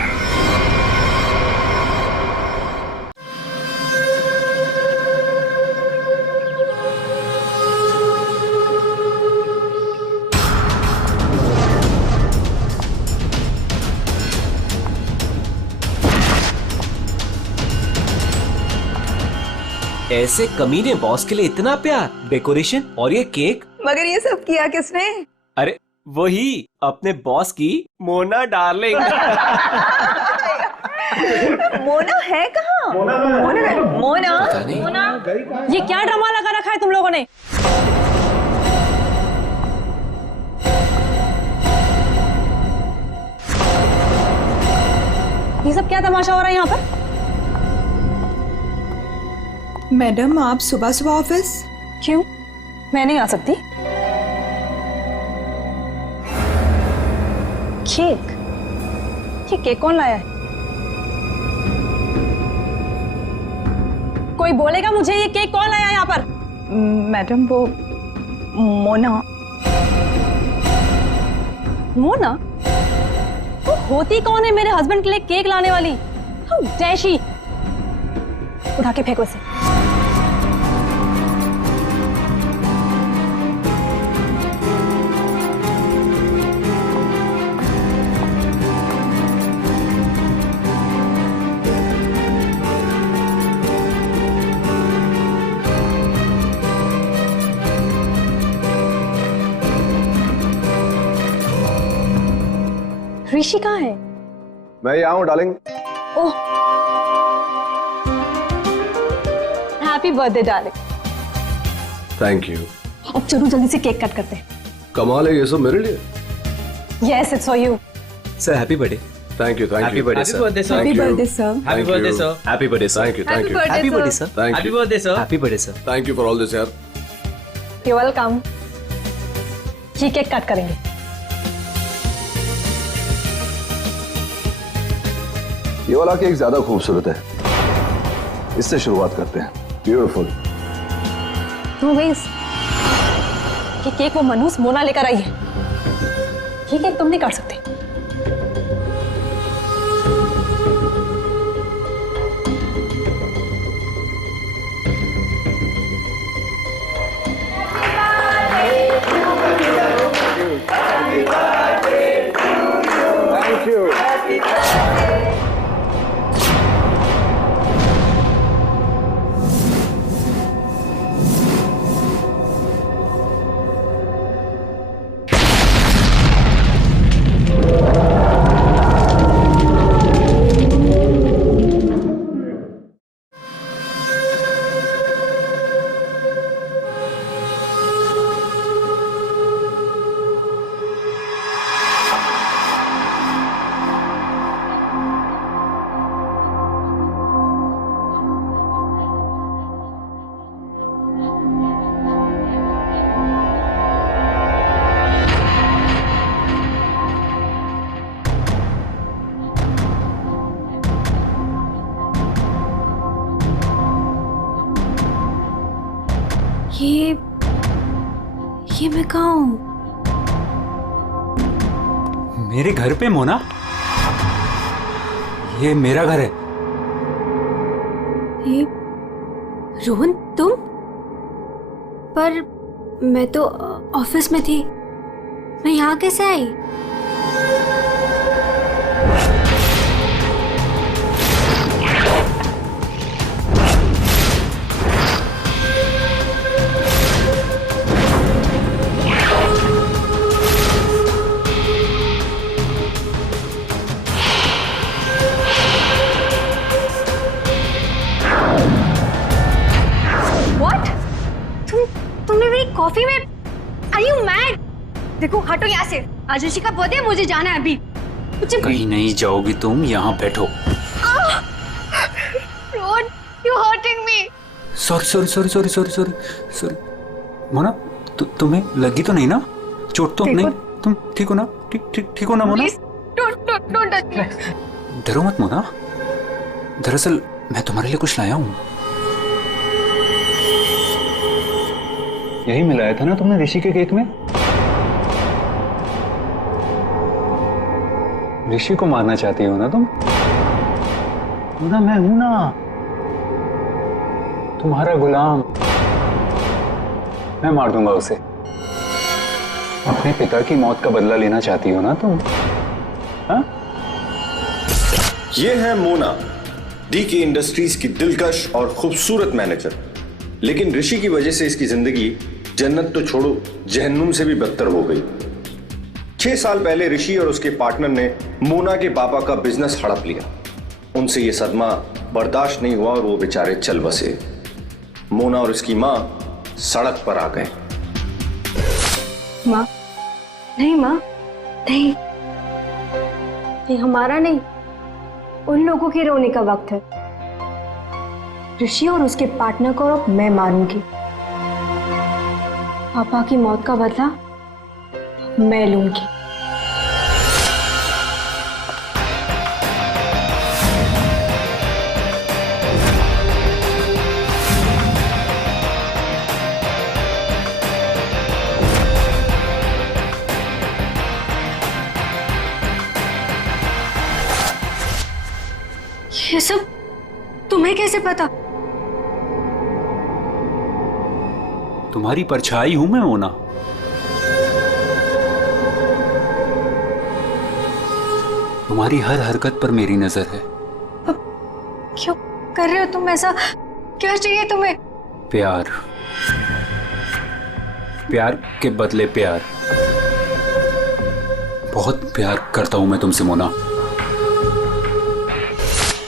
ऐसे कमीने बॉस के लिए इतना प्यार, डेकोरेशन और ये केक। मगर ये सब किया किसने? अरे वही अपने बॉस की मोना डार्लिंग। मोना है कहाँ? मोना ये क्या ड्रामा लगा रखा है तुम लोगों ने? ये सब क्या तमाशा हो रहा है यहाँ पर? मैडम, आप सुबह सुबह ऑफिस? क्यों, मैं नहीं आ सकती? केक? ये केक कौन लाया है? कोई बोलेगा मुझे ये केक कौन लाया है यहाँ पर? मैडम, वो मोना। मोना? वो होती कौन है मेरे हस्बैंड के लिए केक लाने वाली? How dare she? उठा के फेंको इसे। ऋषि कहाँ है? मैं यहाँ हूँ darling. Oh, happy birthday darling. Thank you. अब चलो जल्दी से केक कट करते हैं। कमाल है, ये सब मेरे लिए? Yes, it's for you. Sir happy birthday. Thank you, thank you. Happy birthday sir. Happy birthday sir. Happy birthday sir. Happy birthday sir. Thank you, thank you. Happy birthday sir. Thank you. Birthday sir. Happy birthday sir. Thank you for all this यार। You welcome. ये cake cut करेंगे। ये वाला cake ज्यादा खूबसूरत है, इससे शुरुआत करते हैं। ब्यूटीफुल। नो वेज, ये केक वो मनहूस मोना लेकर आई है। ये केक तुम नहीं काट सकते। Thank you. ये मैं कहाँ हूँ? मेरे घर पे मोना? ये मेरा घर है। ये रोहन, तुम? पर मैं तो ऑफिस में थी, मैं यहाँ कैसे आई? तुमने मेरी कॉफी में, आर यू मैड? देखो हटो यहाँ से, आज ऋषि का बर्थडे, मुझे जाना है अभी। कहीं नहीं जाओगी तुम, यहाँ बैठो। Rohan, you hurting me. Sorry Mona, तुम्हें लगी तो नहीं ना? चोट तो नहीं? तुम ठीक हो ना? ठीक हो ना मोना? Don't touch me. डरो मत मोना, दरअसल मैं तुम्हारे लिए कुछ लाया हूँ। यही मिलाया था ना तुमने ऋषि के केक में? ऋषि को मारना चाहती हो ना तुम? ना मैं हूं ना, तुम्हारा गुलाम। मैं मार दूंगा उसे। अपने पिता की मौत का बदला लेना चाहती हो ना तुम? हाँ? ये है मोना, डीके इंडस्ट्रीज की दिलकश और खूबसूरत मैनेजर। लेकिन ऋषि की वजह से इसकी जिंदगी जन्नत तो छोड़ो, जहन्नुम से भी बदतर हो गई। 6 साल पहले ऋषि और उसके पार्टनर ने मोना के पापा का बिजनेस हड़प लिया। उनसे यह सदमा बर्दाश्त नहीं हुआ और वो बेचारे चल बसे। मोना और उसकी मां सड़क पर आ गए। माँ, नहीं माँ, नहीं, ये हमारा नहीं, उन लोगों के रोने का वक्त है। ऋषि और उसके पार्टनर को अब मैं मारूंगी। पापा की मौत का बदला मैं लूंगी। ये सब तुम्हें कैसे पता? तुम्हारी परछाई हूं मैं मोना। तुम्हारी हर हरकत पर मेरी नजर है। क्यों कर रहे हो तुम ऐसा? क्या चाहिए तुम्हें? प्यार, प्यार के बदले प्यार। बहुत प्यार करता हूं मैं तुमसे मोना।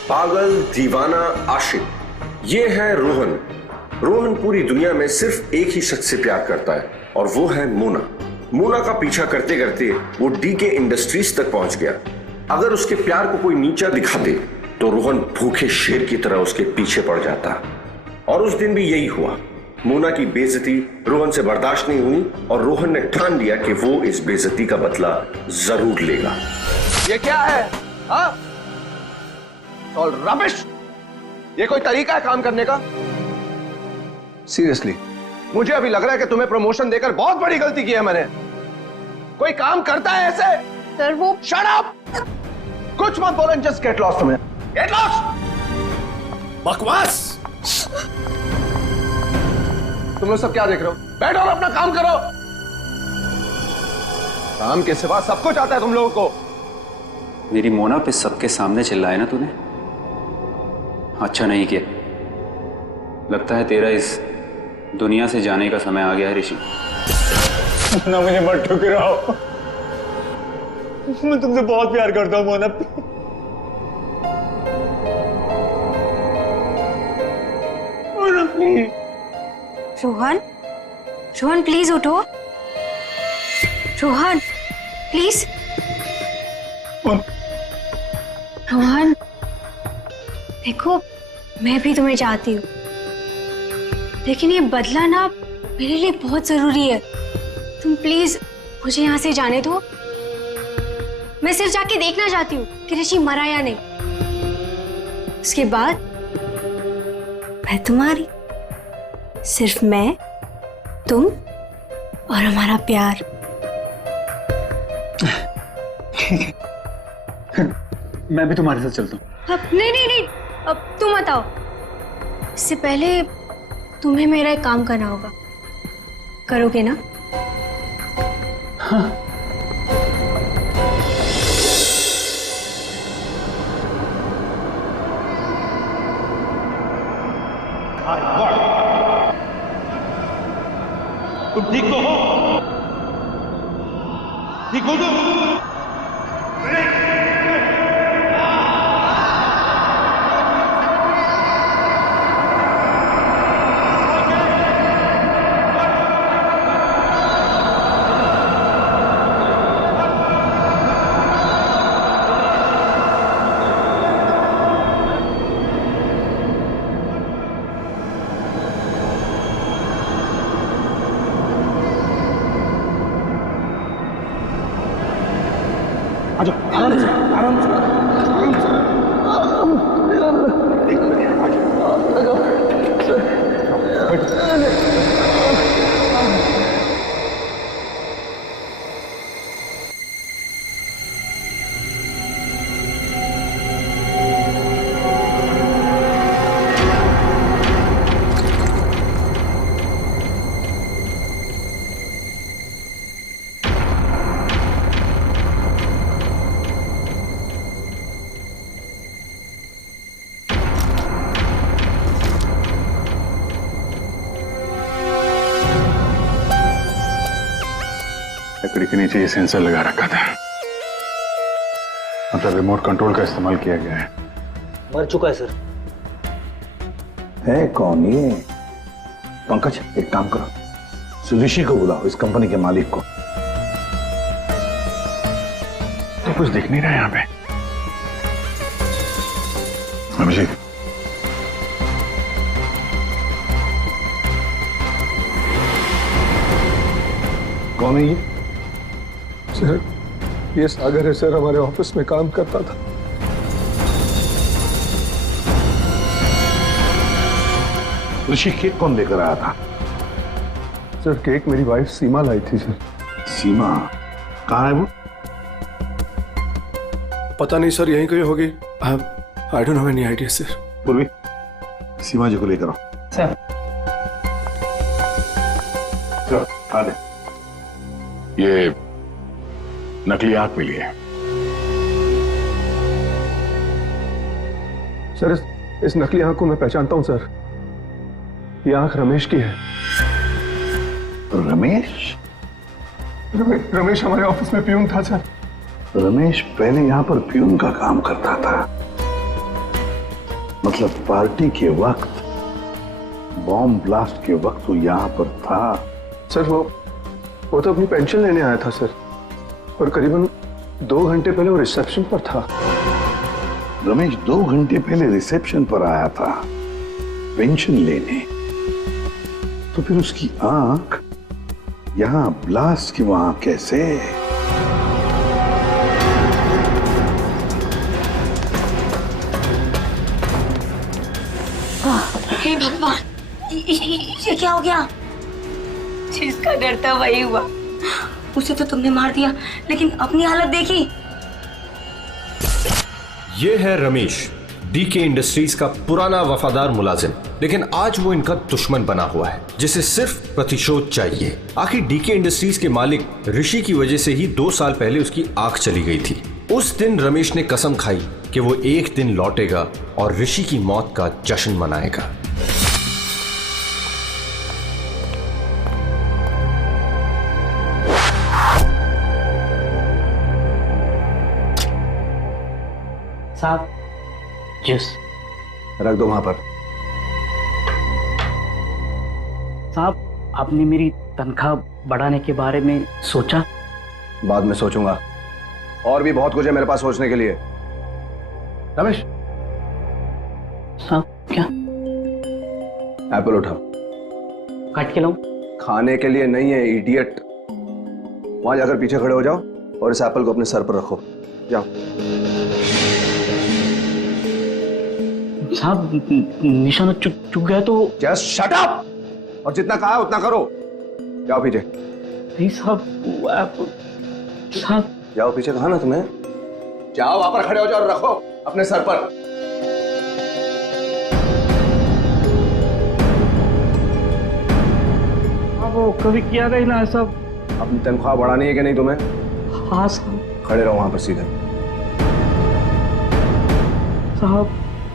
पागल, दीवाना, आशिक, ये है रोहन। रोहन पूरी दुनिया में सिर्फ एक ही शख्स से प्यार करता है और वो है मोना। मोना का पीछा करते करते वो डीके इंडस्ट्रीज तक पहुंच गया। अगर उसके प्यार को कोई नीचा दिखा दे तो रोहन भूखे शेर की तरह उसके पीछे पड़ जाता। और उस दिन भी यही हुआ। मोना की बेइज्जती रोहन से बर्दाश्त नहीं हुई और रोहन ने ठान लिया कि वो इस बेइज्जती का बदला जरूर लेगा। ये क्या है? All rubbish. ये कोई तरीका है काम करने का? सीरियसली मुझे अभी लग रहा है कि तुम्हें प्रमोशन देकर बहुत बड़ी गलती की है मैंने। कोई काम करता है ऐसे? सर वो शट अप, कुछ मत बोलो, जस्ट गेट लॉस्ट। तुम्हें गेट लॉस्ट। बकवास। तुम लोग सब क्या देख रहे हो? बैठो और अपना काम करो। काम के सिवा सब कुछ आता है तुम लोगों को। मेरी मोना पे सबके सामने चिल्लाया ना तूने? अच्छा नहीं किया। लगता है तेरा इस दुनिया से जाने का समय आ गया है ऋषि। ना मुझे मत ठुकराओ, मैं तुमसे बहुत प्यार करता हूं मोना। मोना प्लीज। रोहन, रोहन प्लीज उठो। रोहन प्लीज। रोहन देखो, मैं भी तुम्हें चाहती हूँ, लेकिन ये बदला ना मेरे लिए बहुत जरूरी है। तुम प्लीज मुझे यहाँ से जाने दो। मैं सिर्फ जाके देखना चाहती हूँ कि ऋषि मरा या नहीं। उसके बाद मैं तुम्हारी, सिर्फ मैं, तुम और हमारा प्यार। मैं भी तुम्हारे साथ चलता हूँ। अब नहीं, अब तुम मत आओ। इससे पहले तुम्हें मेरा एक काम करना होगा। करोगे ना? हाँ। तुम ठीक तो हो? ठीक हो तुम? लकड़ी के नीचे ये सेंसर लगा रखा था, मतलब रिमोट कंट्रोल का इस्तेमाल किया गया है। मर चुका है सर। है कौन ये? पंकज, एक काम करो, ऋषि को बुलाओ, इस कंपनी के मालिक को। तो कुछ दिख नहीं रहा यहाँ पे। अभिषेक, कौन है ये? सर, ये सागर है सर, हमारे ऑफिस में काम करता था। ऋषि केक कौन लेकर आया था? सर, केक मेरी वाइफ सीमा लाई थी सर। सीमा कहाँ है वो? पता नहीं सर, यहीं कहीं होगी। I don't have any idea sir. पूर्वी, सीमा जी को लेकर आओ। सर। चलो, आ दे। ये नकली आंख मिली है। सर, इस नकली आंख को मैं पहचानता हूं सर। ये आंख रमेश की है। रमेश? रमेश हमारे ऑफिस में प्यून था सर। रमेश पहले यहाँ पर प्यून का काम करता था, मतलब पार्टी के वक्त, बॉम्ब ब्लास्ट के वक्त वो यहाँ पर था। सर, वो तो अपनी पेंशन लेने आया था सर, और करीबन 2 घंटे पहले वो रिसेप्शन पर था। रमेश 2 घंटे पहले रिसेप्शन पर आया था पेंशन लेने, तो फिर उसकी आंख यहां ब्लास्ट की वहां कैसे? हे भगवान, ये क्या हो गया? जिसका डर था वही हुआ। उसे तो तुमने मार दिया, लेकिन अपनी हालत देखी। ये है रमेश, डीके इंडस्ट्रीज का पुराना वफादार मुलाजिम, लेकिन आज वो इनका दुश्मन बना हुआ है, जिसे सिर्फ प्रतिशोध चाहिए। आखिर डीके इंडस्ट्रीज के मालिक ऋषि की वजह से ही 2 साल पहले उसकी आंख चली गई थी। उस दिन रमेश ने कसम खाई कि वो एक दिन लौटेगा और ऋषि की मौत का जश्न मनाएगा। साहब, जूस रख दो वहां पर। साहब, आपने मेरी तनख्वाह बढ़ाने के बारे में सोचा? बाद में सोचूंगा, और भी बहुत कुछ है मेरे पास सोचने के लिए। रमेश, साहब क्या? एप्पल उठाओ। काट के लाऊं? खाने के लिए नहीं है इडियट। वहां जाकर पीछे खड़े हो जाओ और इस एप्पल को अपने सर पर रखो। जाओ। साहब, निशाना चुक गया तो। जस्ट शट अप, और जितना कहा उतना करो। जाओ पीछे। नहीं साहब, साहब जाओ पीछे। कहा ना तुम्हें? जाओ, वहां पर खड़े हो जाओ और रखो अपने सर पर। वो कभी किया नहीं ना ऐसा। अपनी तनख्वाह बढ़ानी है कि नहीं तुम्हें? हाँ साहब। खड़े रहो वहां पर सीधे। साहब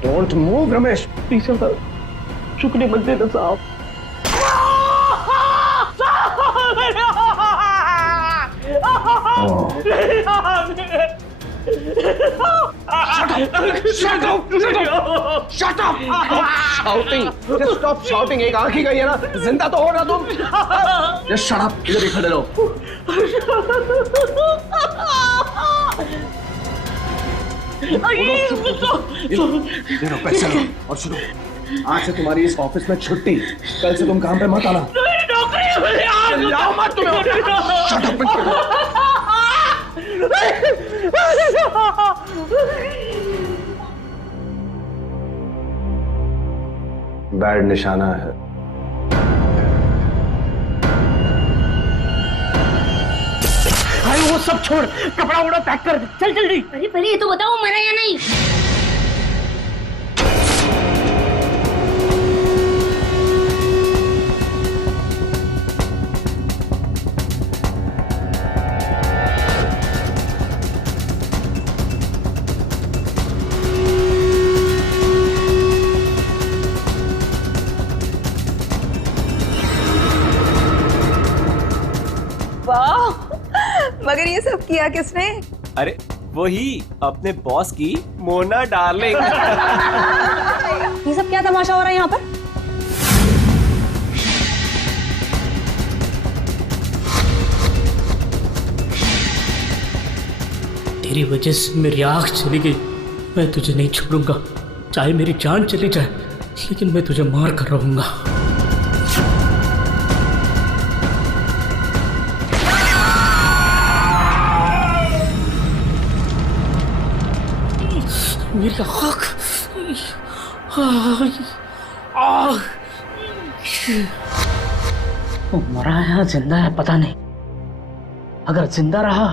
डोंट मूव रमेश। प्लीज साहब, चुकने मत देना साहब। Shut up! Shouting! Just stop shouting. एक आंख ही गई है ना, जिंदा तो हो ना तुम। Just shut up. इधर ही खड़े रहो। ये लो पैसे लो और सुनो, आज से तुम्हारी इस ऑफिस में छुट्टी। कल से तुम काम पे मत आना। जाओ मत तुम। Shut up! बैड निशाना है। भाई वो सब छोड़, कपड़ा वपड़ा पैक कर, चल जल्दी। अरे पहले ये तो बताओ मरा या नहीं। मगर ये सब किया किसने? अरे वही अपने बॉस की मोना डार्लिंग। ये सब क्या तमाशा हो रहा है यहाँ पर? तेरी वजह से मेरी आंख चली गई। मैं तुझे नहीं छोड़ूंगा, चाहे मेरी जान चली जाए, लेकिन मैं तुझे मार कर रहूंगा। मेरी आँख, वो मरा है या जिंदा है पता नहीं। अगर जिंदा रहा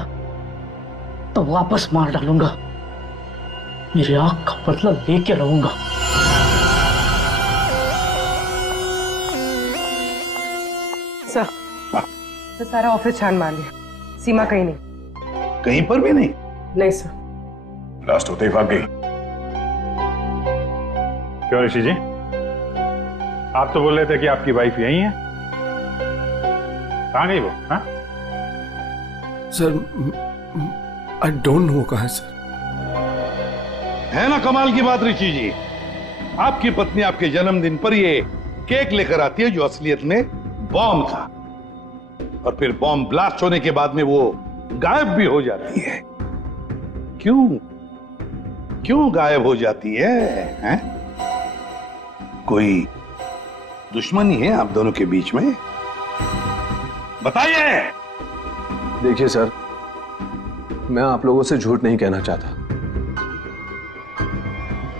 तो वापस मार डालूंगा। मेरी आँख का बदला लेके रहूंगा। सर, तो सारा ऑफिस छान मार लिया, सीमा कहीं नहीं। कहीं पर भी नहीं? नहीं सर। ब्लास्ट होते ही भाग गई। क्यों ऋषि जी, आप तो बोल रहे थे कि आपकी वाइफ यही है, कहाँ गई वो? हाँ? सर आई डोंट नो कहाँ है सर। है ना कमाल की बात ऋषि जी, आपकी पत्नी आपके जन्मदिन पर ये केक लेकर आती है जो असलियत में बॉम्ब था, और फिर बॉम्ब ब्लास्ट होने के बाद में वो गायब भी हो जाती है। क्यों गायब हो जाती है, हैं? कोई दुश्मनी है आप दोनों के बीच में? बताइए। देखिए सर, मैं आप लोगों से झूठ नहीं कहना चाहता।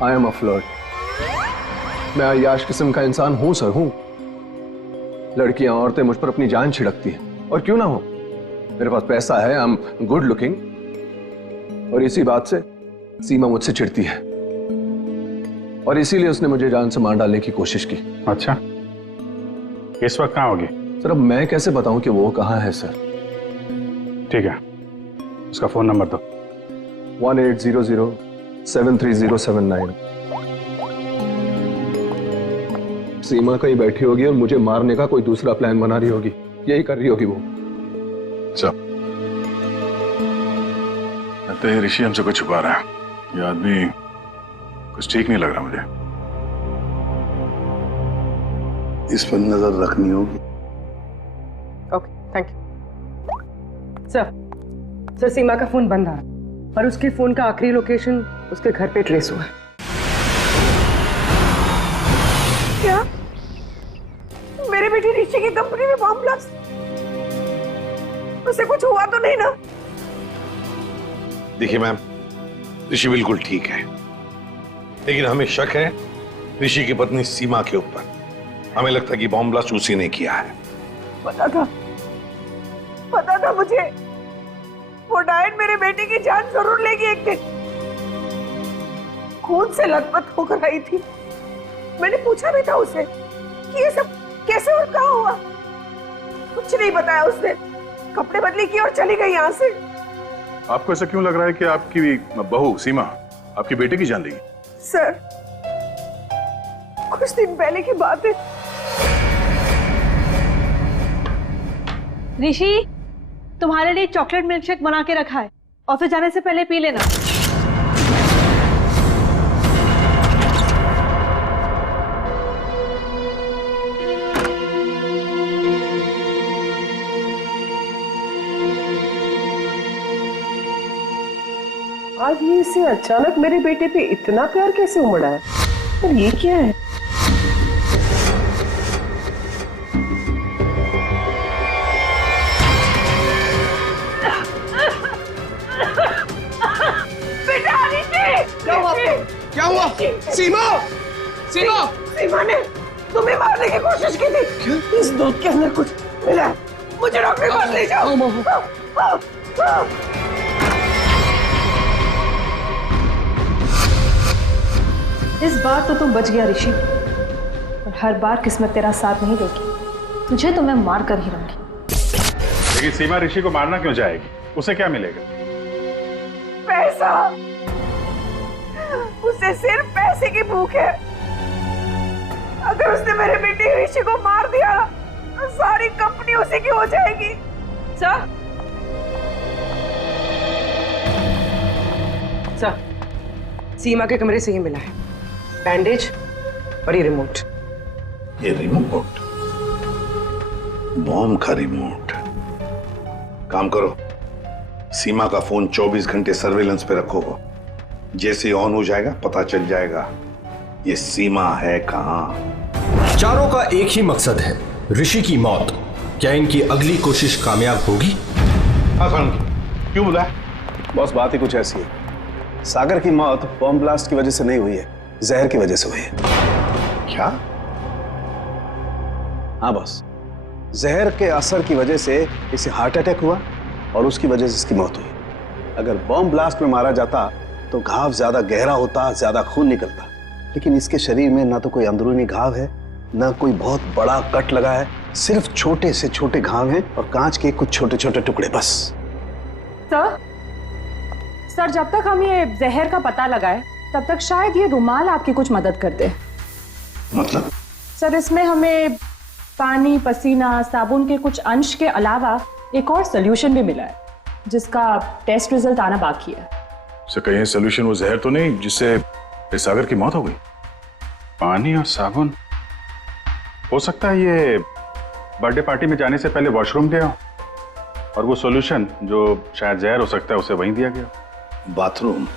I am a flirt. मैं अय्याश किस्म का इंसान हूं सर, हूं। लड़कियां, औरतें मुझ पर अपनी जान छिड़कती हैं, और क्यों ना हो। मेरे पास पैसा है, आई एम गुड लुकिंग, और इसी बात से सीमा मुझसे चिढ़ती है, और इसीलिए उसने मुझे जान से मार डालने की कोशिश की। अच्छा, इस वक्त कहाँ होगी? सर अब मैं कैसे बताऊं कि वो कहाँ है सर? ठीक है, उसका फोन नंबर दो। 1800-73079। सीमा कहीं बैठी होगी और मुझे मारने का कोई दूसरा प्लान बना रही होगी, यही कर रही होगी वो। लगता है ऋषि हमसे कुछ छुपा रहा है। ये आदमी कुछ ठीक नहीं लग रहा मुझे। इस पर नजर रखनी होगी। Okay, thank you. सर सीमा का फोन बंद आ रहा है, और उसके फोन का आखिरी लोकेशन उसके घर पे ट्रेस हुआ है। क्या? मेरे बेटे ऋषि की कंपनी में बॉम्ब ब्लास्ट? उसे कुछ हुआ तो नहीं ना? देखिए मैम, ऋषि बिल्कुल ठीक है, लेकिन हमें शक है ऋषि की पत्नी सीमा के ऊपर। हमें लगता है कि बॉम्ब ब्लास्ट उसी ने किया है। पता था मुझे, वो डायन मेरे बेटे की जान जरूर लेगी एक दिन। खून से लथपथ होकर आई थी। मैंने पूछा भी था उसे कि ये सब कैसे और कहाँ हुआ। कुछ नहीं बताया उसने। कपड़े बदली की और चली गई यहाँ से। आपको ऐसा क्यों लग रहा है कि आपकी बहू सीमा आपकी बेटे की जान लेगी? सर, कुछ दिन पहले की बात है। ऋषि, तुम्हारे लिए चॉकलेट मिल्कशेक बना के रखा है, ऑफिस जाने से पहले पी लेना। आज ये इससे अचानक मेरे बेटे पे इतना प्यार कैसे उमड़ा है? और ये क्या है? बेटा क्या हुआ? क्या हुआ? सीमा! सीमा! सीमा ने तुम्हें मारने की कोशिश की थी। इस दूध के अंदर कुछ मिला है। मुझे डॉक्टर के पास ले जाओ। इस बार तो तुम बच गया ऋषि, और हर बार किस्मत तेरा साथ नहीं देगी। तुझे तो मैं मार कर ही रहूंगी। लेकिन सीमा ऋषि को मारना क्यों जाएगी? उसे क्या मिलेगा? पैसा। उसे सिर्फ पैसे की भूख है। अगर उसने मेरे बेटे ऋषि को मार दिया तो सारी कंपनी उसी की हो जाएगी। सर, सीमा के कमरे से ही मिला है बैंडेज और ये रिमोट। ये रिमोट? बॉम्ब का रिमोट? काम करो, सीमा का फोन 24 घंटे सर्वेलेंस पे रखो। जैसे ऑन हो जाएगा पता चल जाएगा ये सीमा है कहां। चारों का एक ही मकसद है, ऋषि की मौत। क्या इनकी अगली कोशिश कामयाब होगी? क्यों बुलाया? बॉस, बात ही कुछ ऐसी है। सागर की मौत बॉम्ब ब्लास्ट की वजह से नहीं हुई है, जहर की वजह से हुई है। क्या? हाँ बॉस, जहर के असर की वजह से इसे हार्ट अटैक हुआ और उसकी वजह से इसकी मौत हुई। अगर बॉम्ब ब्लास्ट में मारा जाता तो घाव ज्यादा गहरा होता, ज्यादा खून निकलता, लेकिन इसके शरीर में ना तो कोई अंदरूनी घाव है, ना कोई बहुत बड़ा कट लगा है। सिर्फ छोटे से छोटे घाव हैं और कांच के कुछ छोटे छोटे टुकड़े बस। सर, जब तक हम ये जहर का पता लगाए तब तक शायद ये रुमाल आपकी कुछ मदद कर दे। मतलब? सर, इसमें हमें पानी, पसीना, साबुन के कुछ अंश के अलावा एक और सोल्यूशन भी मिला है जिसका टेस्ट रिजल्ट आना बाकी है। से कहीं सोल्यूशन वो जहर तो नहीं जिससे सागर की मौत हो गई? पानी और साबुन? हो सकता है ये बर्थडे पार्टी में जाने से पहले वॉशरूम गया और वो सॉल्यूशन जो शायद जहर हो सकता है उसे वहीं दिया गया। बाथरूम?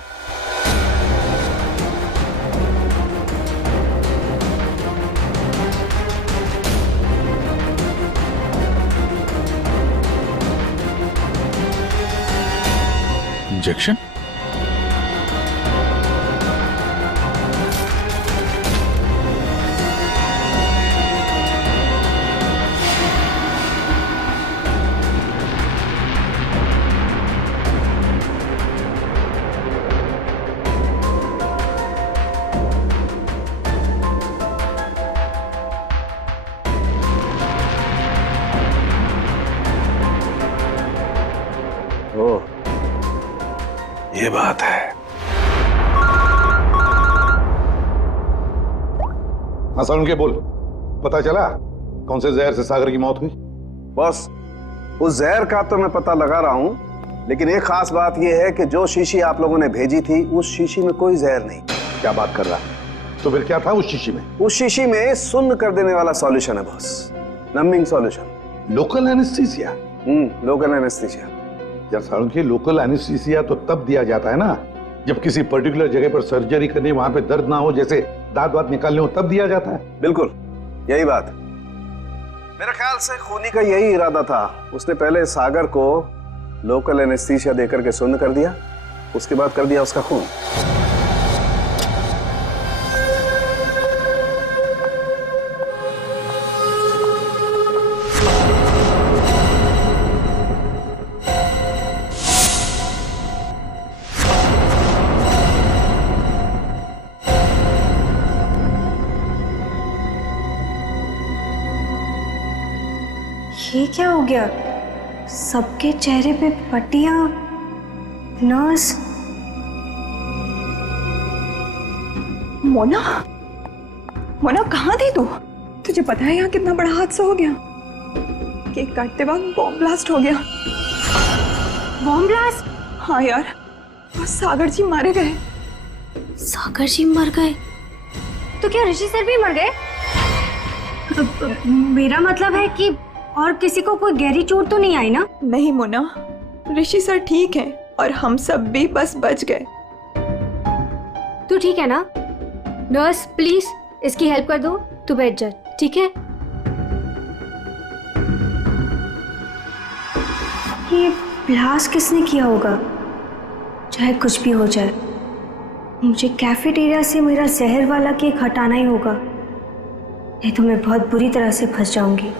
इंजेक्शन? ये बात है। असलम के बोल, पता चला कौन से जहर से सागर की मौत हुई? बस उस जहर का तो मैं पता लगा रहा हूं, लेकिन एक खास बात यह है कि जो शीशी आप लोगों ने भेजी थी उस शीशी में कोई जहर नहीं। क्या बात कर रहा है? तो फिर क्या था उस शीशी में? उस शीशी में सुन्न कर देने वाला सॉल्यूशन है boss, numbing solution. Local anaesthesia? Local anaesthesia. यार सारुण के, लोकल एनेस्थीसिया तो तब दिया जाता है ना जब किसी पर्टिकुलर जगह पर सर्जरी करनी, वहां पे दर्द ना हो, जैसे दांत वात निकालने हो, तब दिया जाता है। बिल्कुल यही बात। मेरे ख्याल से खूनी का यही इरादा था। उसने पहले सागर को लोकल एनेस्थीसिया देकर के सुन्न कर दिया, उसके बाद कर दिया उसका खून। ये क्या हो गया? सबके चेहरे पे पट्टियां, नर्स। मोना, मोना कहाँ थी तू? तुझे पता है यहाँ कितना बड़ा हादसा हो गया? केक काटते वक्त बॉम्ब ब्लास्ट हो गया। Bomb blast? हाँ यार, और सागर जी मारे गए। सागर जी मर गए? तो क्या ऋषि सर भी मर गए? मेरा मतलब है कि और किसी को कोई गहरी चोट तो नहीं आई ना? नहीं मोना, ऋषि सर ठीक हैं और हम सब भी बस बच गए। तू ठीक है ना? नर्स प्लीज इसकी हेल्प कर दो। तू बैठ जा, ठीक है? ये ब्लास्ट किसने किया होगा? चाहे कुछ भी हो जाए, मुझे कैफेटेरिया से मेरा जहर वाला केक हटाना ही होगा, नहीं तो मैं बहुत बुरी तरह से फंस जाऊंगी।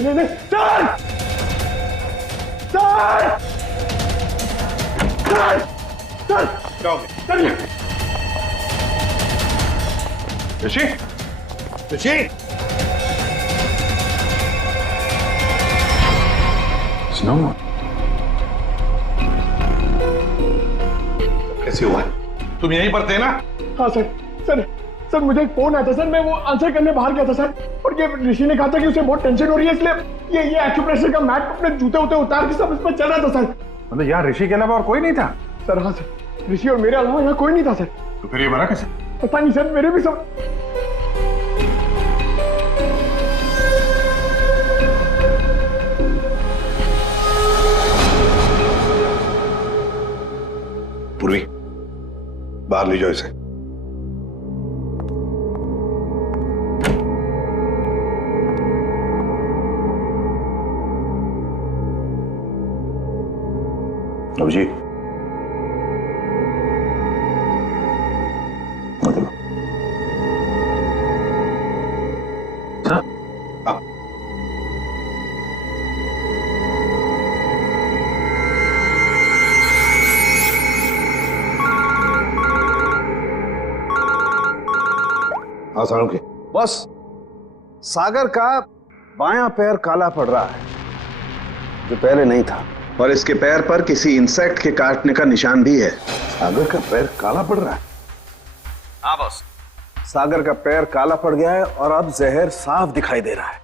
नहीं, सर! सर! सर! सर! क्या हो गया? ऋषि? ऋषि? स्नो, कैसे हुआ? तुम यहीं पर थे ना? हाँ सर। सर सर मुझे एक फोन आया था सर, मैं वो आंसर करने बाहर गया था सर, और ये ऋषि ने कहा था कि उसे बहुत टेंशन हो रही है, इसलिए ये एक्यूप्रेशर का मैट अपने जूते उते उतार के सब इस पर चल रहा था सर। मतलब यार ऋषि के अलावा और कोई नहीं था? सर हाँ सर, ऋषि और मेरे अलावा यहाँ कोई नहीं था सर। तो फिर ये मरा कैसे? पता नहीं सर, मेरे भी सब। पूर्वी, बाहर ले जाओ इसे। अभिजीत, मतलब हाँ हाँ सालुंखे बस, सागर का बायां पैर काला पड़ रहा है जो पहले नहीं था, और इसके पैर पर किसी इंसेक्ट के काटने का निशान भी है। सागर का पैर काला पड़ रहा है? हाँ बॉस, सागर का पैर काला पड़ गया है और अब जहर साफ दिखाई दे रहा है।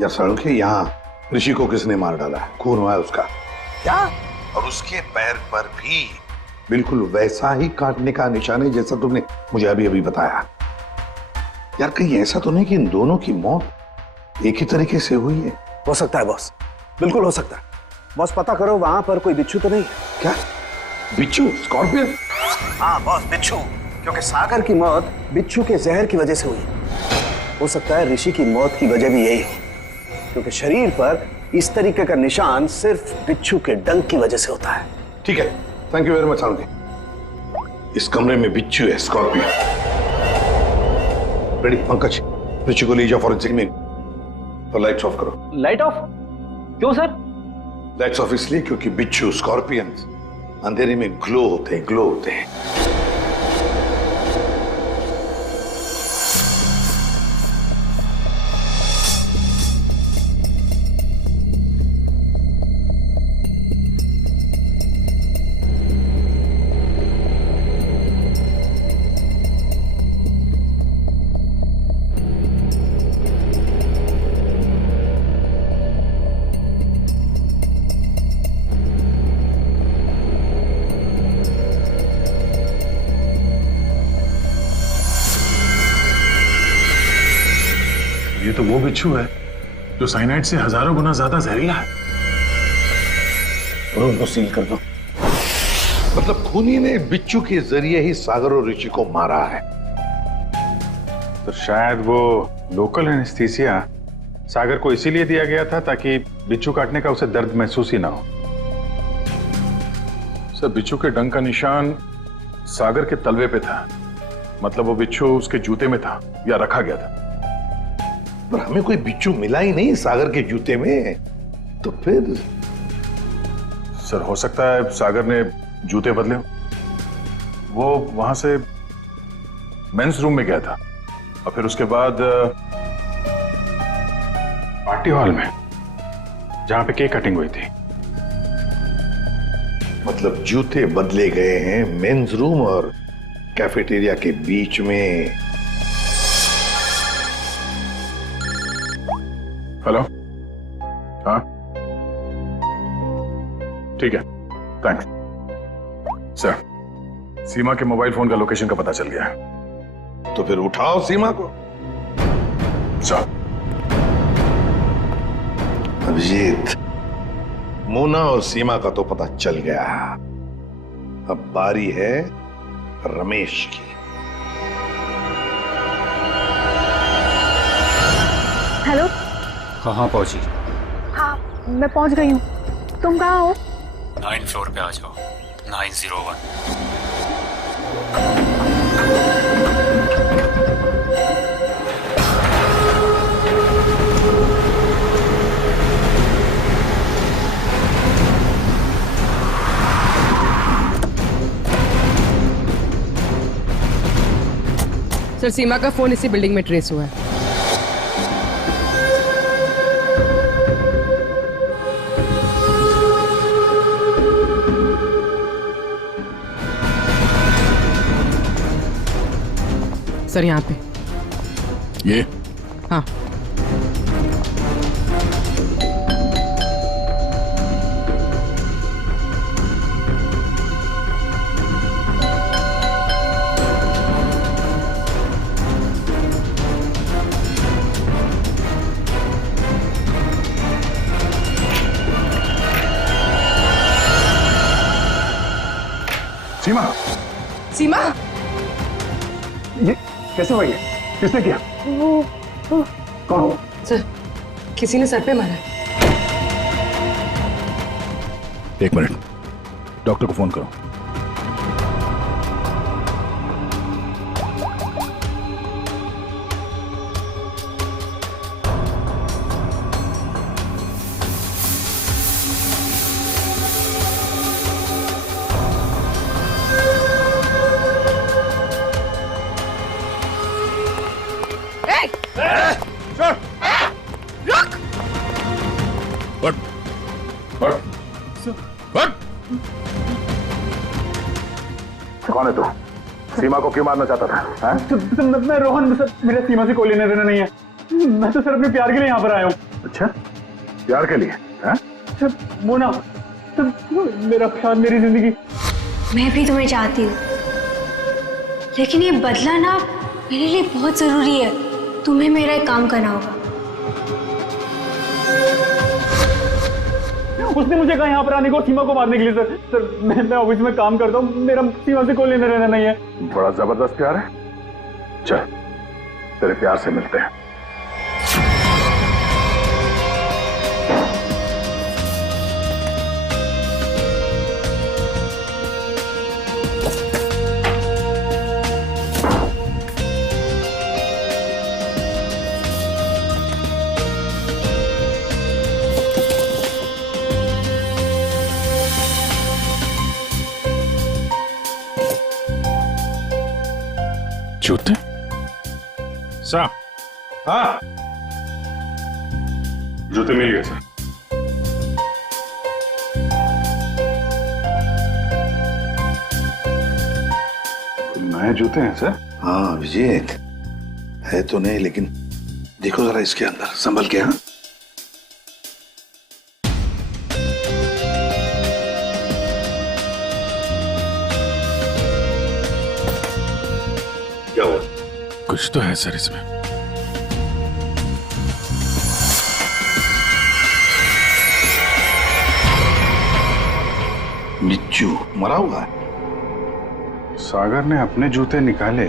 यार सालुंखे, यहाँ ऋषि को किसने मार डाला है? खून हुआ है उसका। क्या? और उसके पैर पर भी बिल्कुल वैसा ही काटने का निशान है जैसा तुमने मुझे अभी अभी बताया। यार कहीं ऐसा तो नहीं कि इन दोनों की मौत एक ही तरीके से हुई है? हो सकता है बॉस, बिल्कुल हो सकता है। बॉस पता करो वहां पर कोई बिच्छू तो नहीं? क्या बिच्छू? स्कॉर्पियन? हाँ बॉस, बिच्छू, क्योंकि सागर की मौत बिच्छू के जहर की वजह से हुई। हो सकता है ऋषि की मौत की वजह भी यही हो, क्योंकि शरीर पर इस तरीके का निशान सिर्फ बिच्छू के डंक की वजह से होता है। ठीक है, thank you very much Salunkhe. इस कमरे में बिच्छू है, स्कॉर्पियन। रेडी पंकज, ऋषि को ले जाओ फॉरेंसिक में और लाइट्स ऑफ करो। Light of? क्यों सर? लाइट्स ऑफ इसलिए क्योंकि बिच्छू, स्कॉर्पियन अंधेरे में ग्लो होते हैं। बिच्छू है जो साइनाइड से हजारों गुना ज्यादा जहरीला है। और उनको सील कर दो। मतलब खूनी ने बिच्छू के जरिए ही सागर और ऋषि को मारा है। तो शायद वो लोकल एनेस्थीसिया सागर को इसीलिए दिया गया था ताकि बिच्छू काटने का उसे दर्द महसूस ही ना हो। सर, बिच्छू के डंक का निशान सागर के तलवे पे था। मतलब वो बिच्छू उसके जूते में था या रखा गया था। पर हमें कोई बिच्छू मिला ही नहीं सागर के जूते में, तो फिर सर हो सकता है सागर ने जूते बदले हो। वो वहां से मेंस रूम में गया था और फिर उसके बाद पार्टी हॉल में जहां पे केक कटिंग हुई थी। मतलब जूते बदले गए हैं मेंस रूम और कैफेटेरिया के बीच में। हेलो, हाँ ठीक है, थैंक्स सर। सीमा के मोबाइल फोन का लोकेशन का पता चल गया है। तो फिर उठाओ सीमा को। सर। अभिजीत, मोना और सीमा का तो पता चल गया। अब बारी है रमेश की। हेलो। कहाँ पहुंची? हाँ, मैं पहुंच गई हूँ। तुम कहाँ हो? 9 फ्लोर पे आ जाओ। 901। सर, सीमा का फोन इसी बिल्डिंग में ट्रेस हुआ है। सर, यहाँ पे ये? हाँ। सीमा। सीमा? ये कैसे हुआ? ये किसने किया? कौन? सर, किसी ने सर पे मारा। एक मिनट, डॉक्टर को फोन करो। कौन है तू? सीमा को क्यों मारना चाहता था? मैं रोहन, सर मेरे सीमा से कोई लेना देना नहीं है। मैं तो सर अपने प्यार के लिए यहाँ पर आया हूँ। अच्छा, प्यार के लिए? सर मोना, सर मेरा प्यार, मेरी जिंदगी। मैं भी तुम्हें चाहती हूँ, लेकिन ये बदला ना मेरे लिए बहुत जरूरी है। तुम्हें मेरा एक काम करना होगा। उसने मुझे कहा यहाँ पर आने को, सीमा को मारने के लिए। सर मैं ऑफिस में काम करता हूँ, मेरा सीमा से कोई लेना देना नहीं है। बड़ा जबरदस्त प्यार है। चल, तेरे प्यार से मिलते हैं। जूते? सर, हाँ, जूते मिल गए सर। नए जूते हैं सर? हाँ अभिजीत, है तो नहीं, लेकिन देखो जरा इसके अंदर, संभल के। हाँ, कुछ तो है सर इसमें। बिच्छू मरा हुआ है। सागर ने अपने जूते निकाले,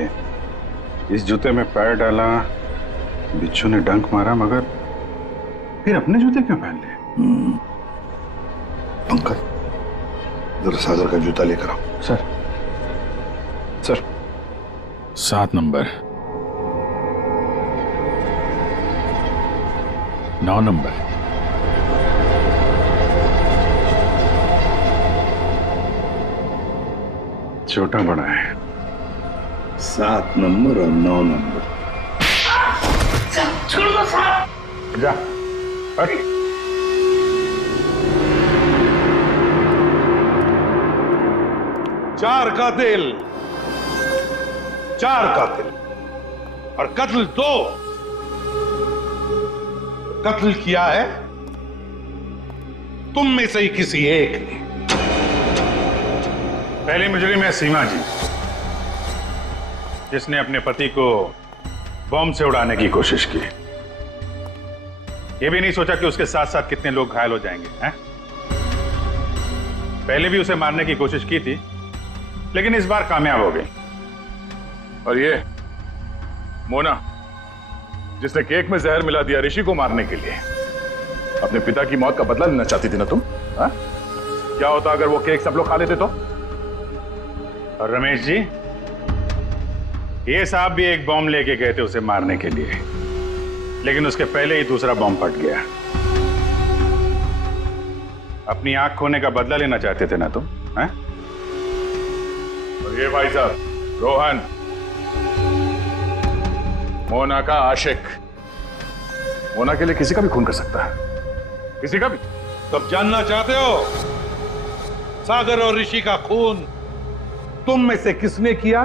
इस जूते में पैर डाला, बिच्छू ने डंक मारा, मगर फिर अपने जूते क्यों पहन लिए? पंकज, जरा सागर का जूता लेकर आओ। सर। सर 7 नंबर, 9 नंबर, छोटा बड़ा है। 7 नंबर और 9 नंबर। छोड़ दो साहब। जा। अरे 4 कातिल, 4 कातिल और कत्ल 2। कत्ल किया है तुम में से ही किसी एक ने। पहली मुजरिम है सीमा जी, जिसने अपने पति को बॉम्ब से उड़ाने की कोशिश की। यह भी नहीं सोचा कि उसके साथ साथ कितने लोग घायल हो जाएंगे, हैं? पहले भी उसे मारने की कोशिश की थी, लेकिन इस बार कामयाब हो गई। और ये मोना, जिसने केक में जहर मिला दिया ऋषि को मारने के लिए, अपने पिता की मौत का बदला लेना चाहती थी ना तुम? हा? क्या होता अगर वो केक सब लोग खा लेते तो? और रमेश जी, ये साहब भी एक बॉम्ब लेके गए थे उसे मारने के लिए, लेकिन उसके पहले ही दूसरा बॉम्ब फट गया। अपनी आंख खोने का बदला लेना चाहते थे ना तुम, हैं? और ये भाई साहब रोहन, मोना का आशिक, मोना के लिए किसी का भी खून कर सकता है, किसी का भी। तब जानना चाहते हो सागर और ऋषि का खून तुम में से किसने किया?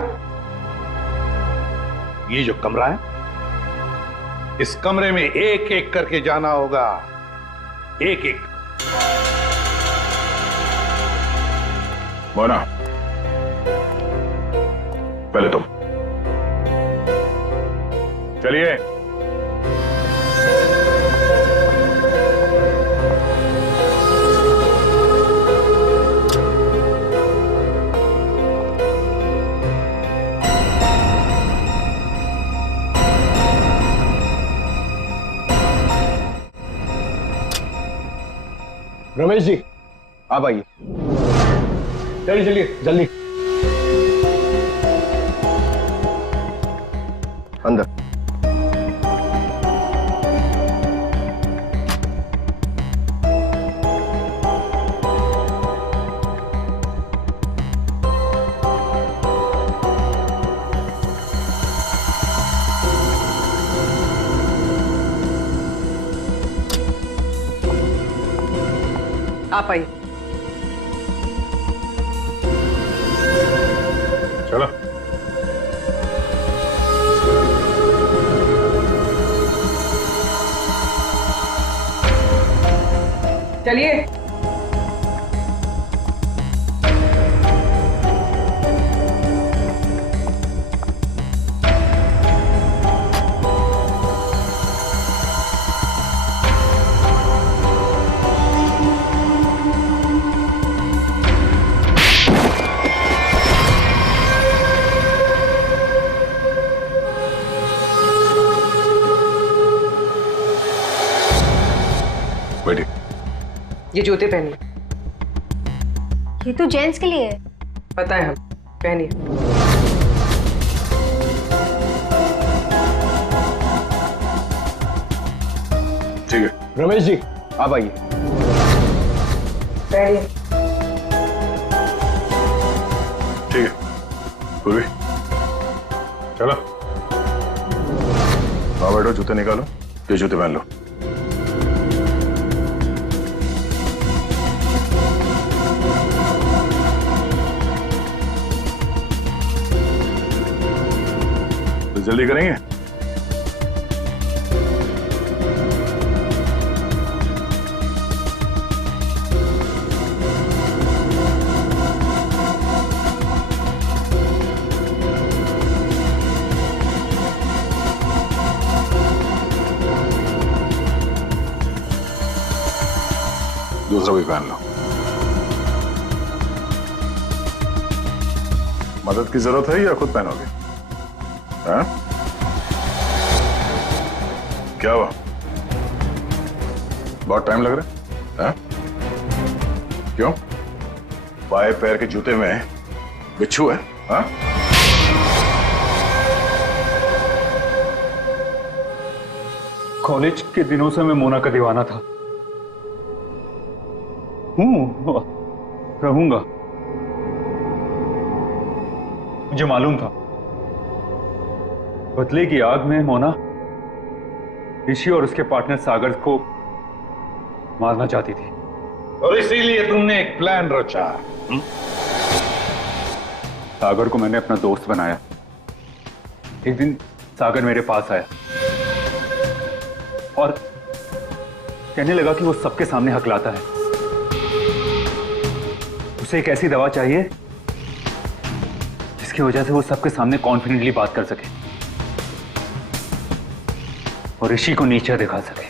ये जो कमरा है, इस कमरे में एक एक करके जाना होगा, एक एक। मोना, पहले तुम चलिए। रमेश जी, आप आइए। चलिए चलिए जल्दी अंदर। आप आइए। चलो। चलिए। ये जूते पहनिए। ये तो जेंट्स के लिए है। पता है, हम पहनिए। ठीक है। रमेश जी, आप आइए। पहनिए। ठीक है। पूर्वी, चलो। वहां बैठो, जूते निकालो, ये जूते पहन लो। जल्दी करेंगे। दूसरा भी पहन लो। मदद की जरूरत है या खुद पहनोगे? हाँ? क्या हुआ? बहुत टाइम लग रहा है? हाँ? क्यों? बाएं पैर के जूते में बिच्छू है? हाँ? कॉलेज के दिनों से मैं मोना का दीवाना था। रहूंगा। मुझे मालूम था बदले की आग में मोना ऋषि और उसके पार्टनर सागर को मारना चाहती थी, और इसीलिए तुमने एक प्लान रचा। सागर को मैंने अपना दोस्त बनाया। एक दिन सागर मेरे पास आया और कहने लगा कि वो सबके सामने हकलाता है। उसे एक ऐसी दवा चाहिए जिसकी वजह से वो सबके सामने कॉन्फिडेंटली बात कर सके और ऋषि को नीचा दिखा सके।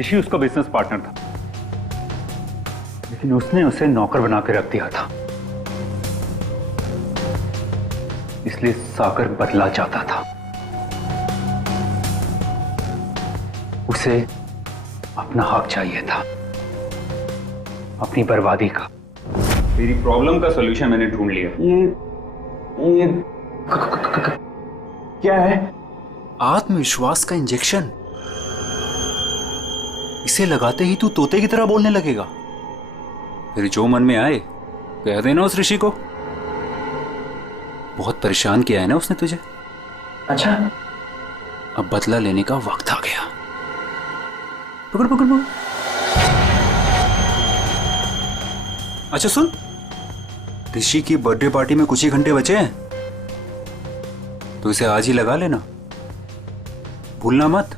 ऋषि उसका बिजनेस पार्टनर था, लेकिन उसने उसे नौकर बना के रख दिया था, इसलिए सागर बदला चाहता था। उसे अपना हक चाहिए था, अपनी बर्बादी का। मेरी प्रॉब्लम का सॉल्यूशन मैंने ढूंढ लिया। ये क्या है? आत्मविश्वास का इंजेक्शन। इसे लगाते ही तू तोते की तरह बोलने लगेगा। फिर जो मन में आए कह देना उस ऋषि को। बहुत परेशान किया है ना उसने तुझे। अच्छा, अब बदला लेने का वक्त आ गया। पकड़ पकड़ पकड़। अच्छा सुन, ऋषि की बर्थडे पार्टी में कुछ ही घंटे बचे हैं, तो इसे आज ही लगा लेना, भूलना मत,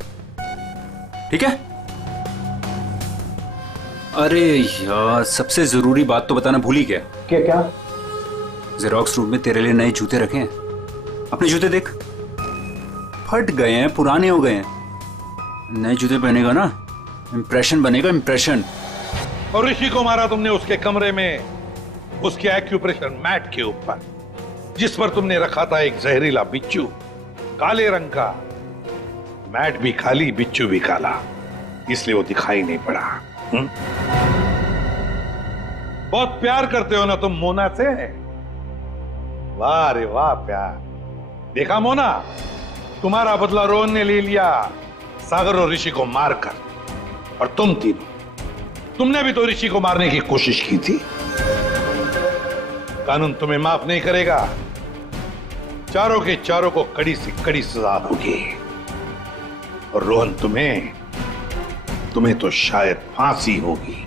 ठीक है? अरे यार, सबसे जरूरी बात तो बताना भूल ही गया। क्या? जेरोक्स रूम में तेरे लिए नए जूते रखे हैं। अपने जूते देख, फट गए हैं, पुराने हो गए हैं। नए जूते पहनेगा ना, इंप्रेशन बनेगा, इंप्रेशन। और ऋषि को मारा तुमने उसके कमरे में, उसके एक्यूप्रेशर मैट के ऊपर, जिस पर तुमने रखा था एक जहरीला बिच्छू, काले रंग का। मैट भी खाली, बिच्छू भी काला, इसलिए वो दिखाई नहीं पड़ा। बहुत प्यार करते हो ना तुम मोना से? वाह रे वाह प्यार। देखा मोना, तुम्हारा बदला रोहन ने ले लिया सागर और ऋषि को मारकर। और तुम तीनों, तुमने भी तो ऋषि को मारने की कोशिश की थी। कानून तुम्हें माफ नहीं करेगा। चारों के चारों को कड़ी से कड़ी सजा होगी। और रोहन, तुम्हें तो शायद फांसी होगी।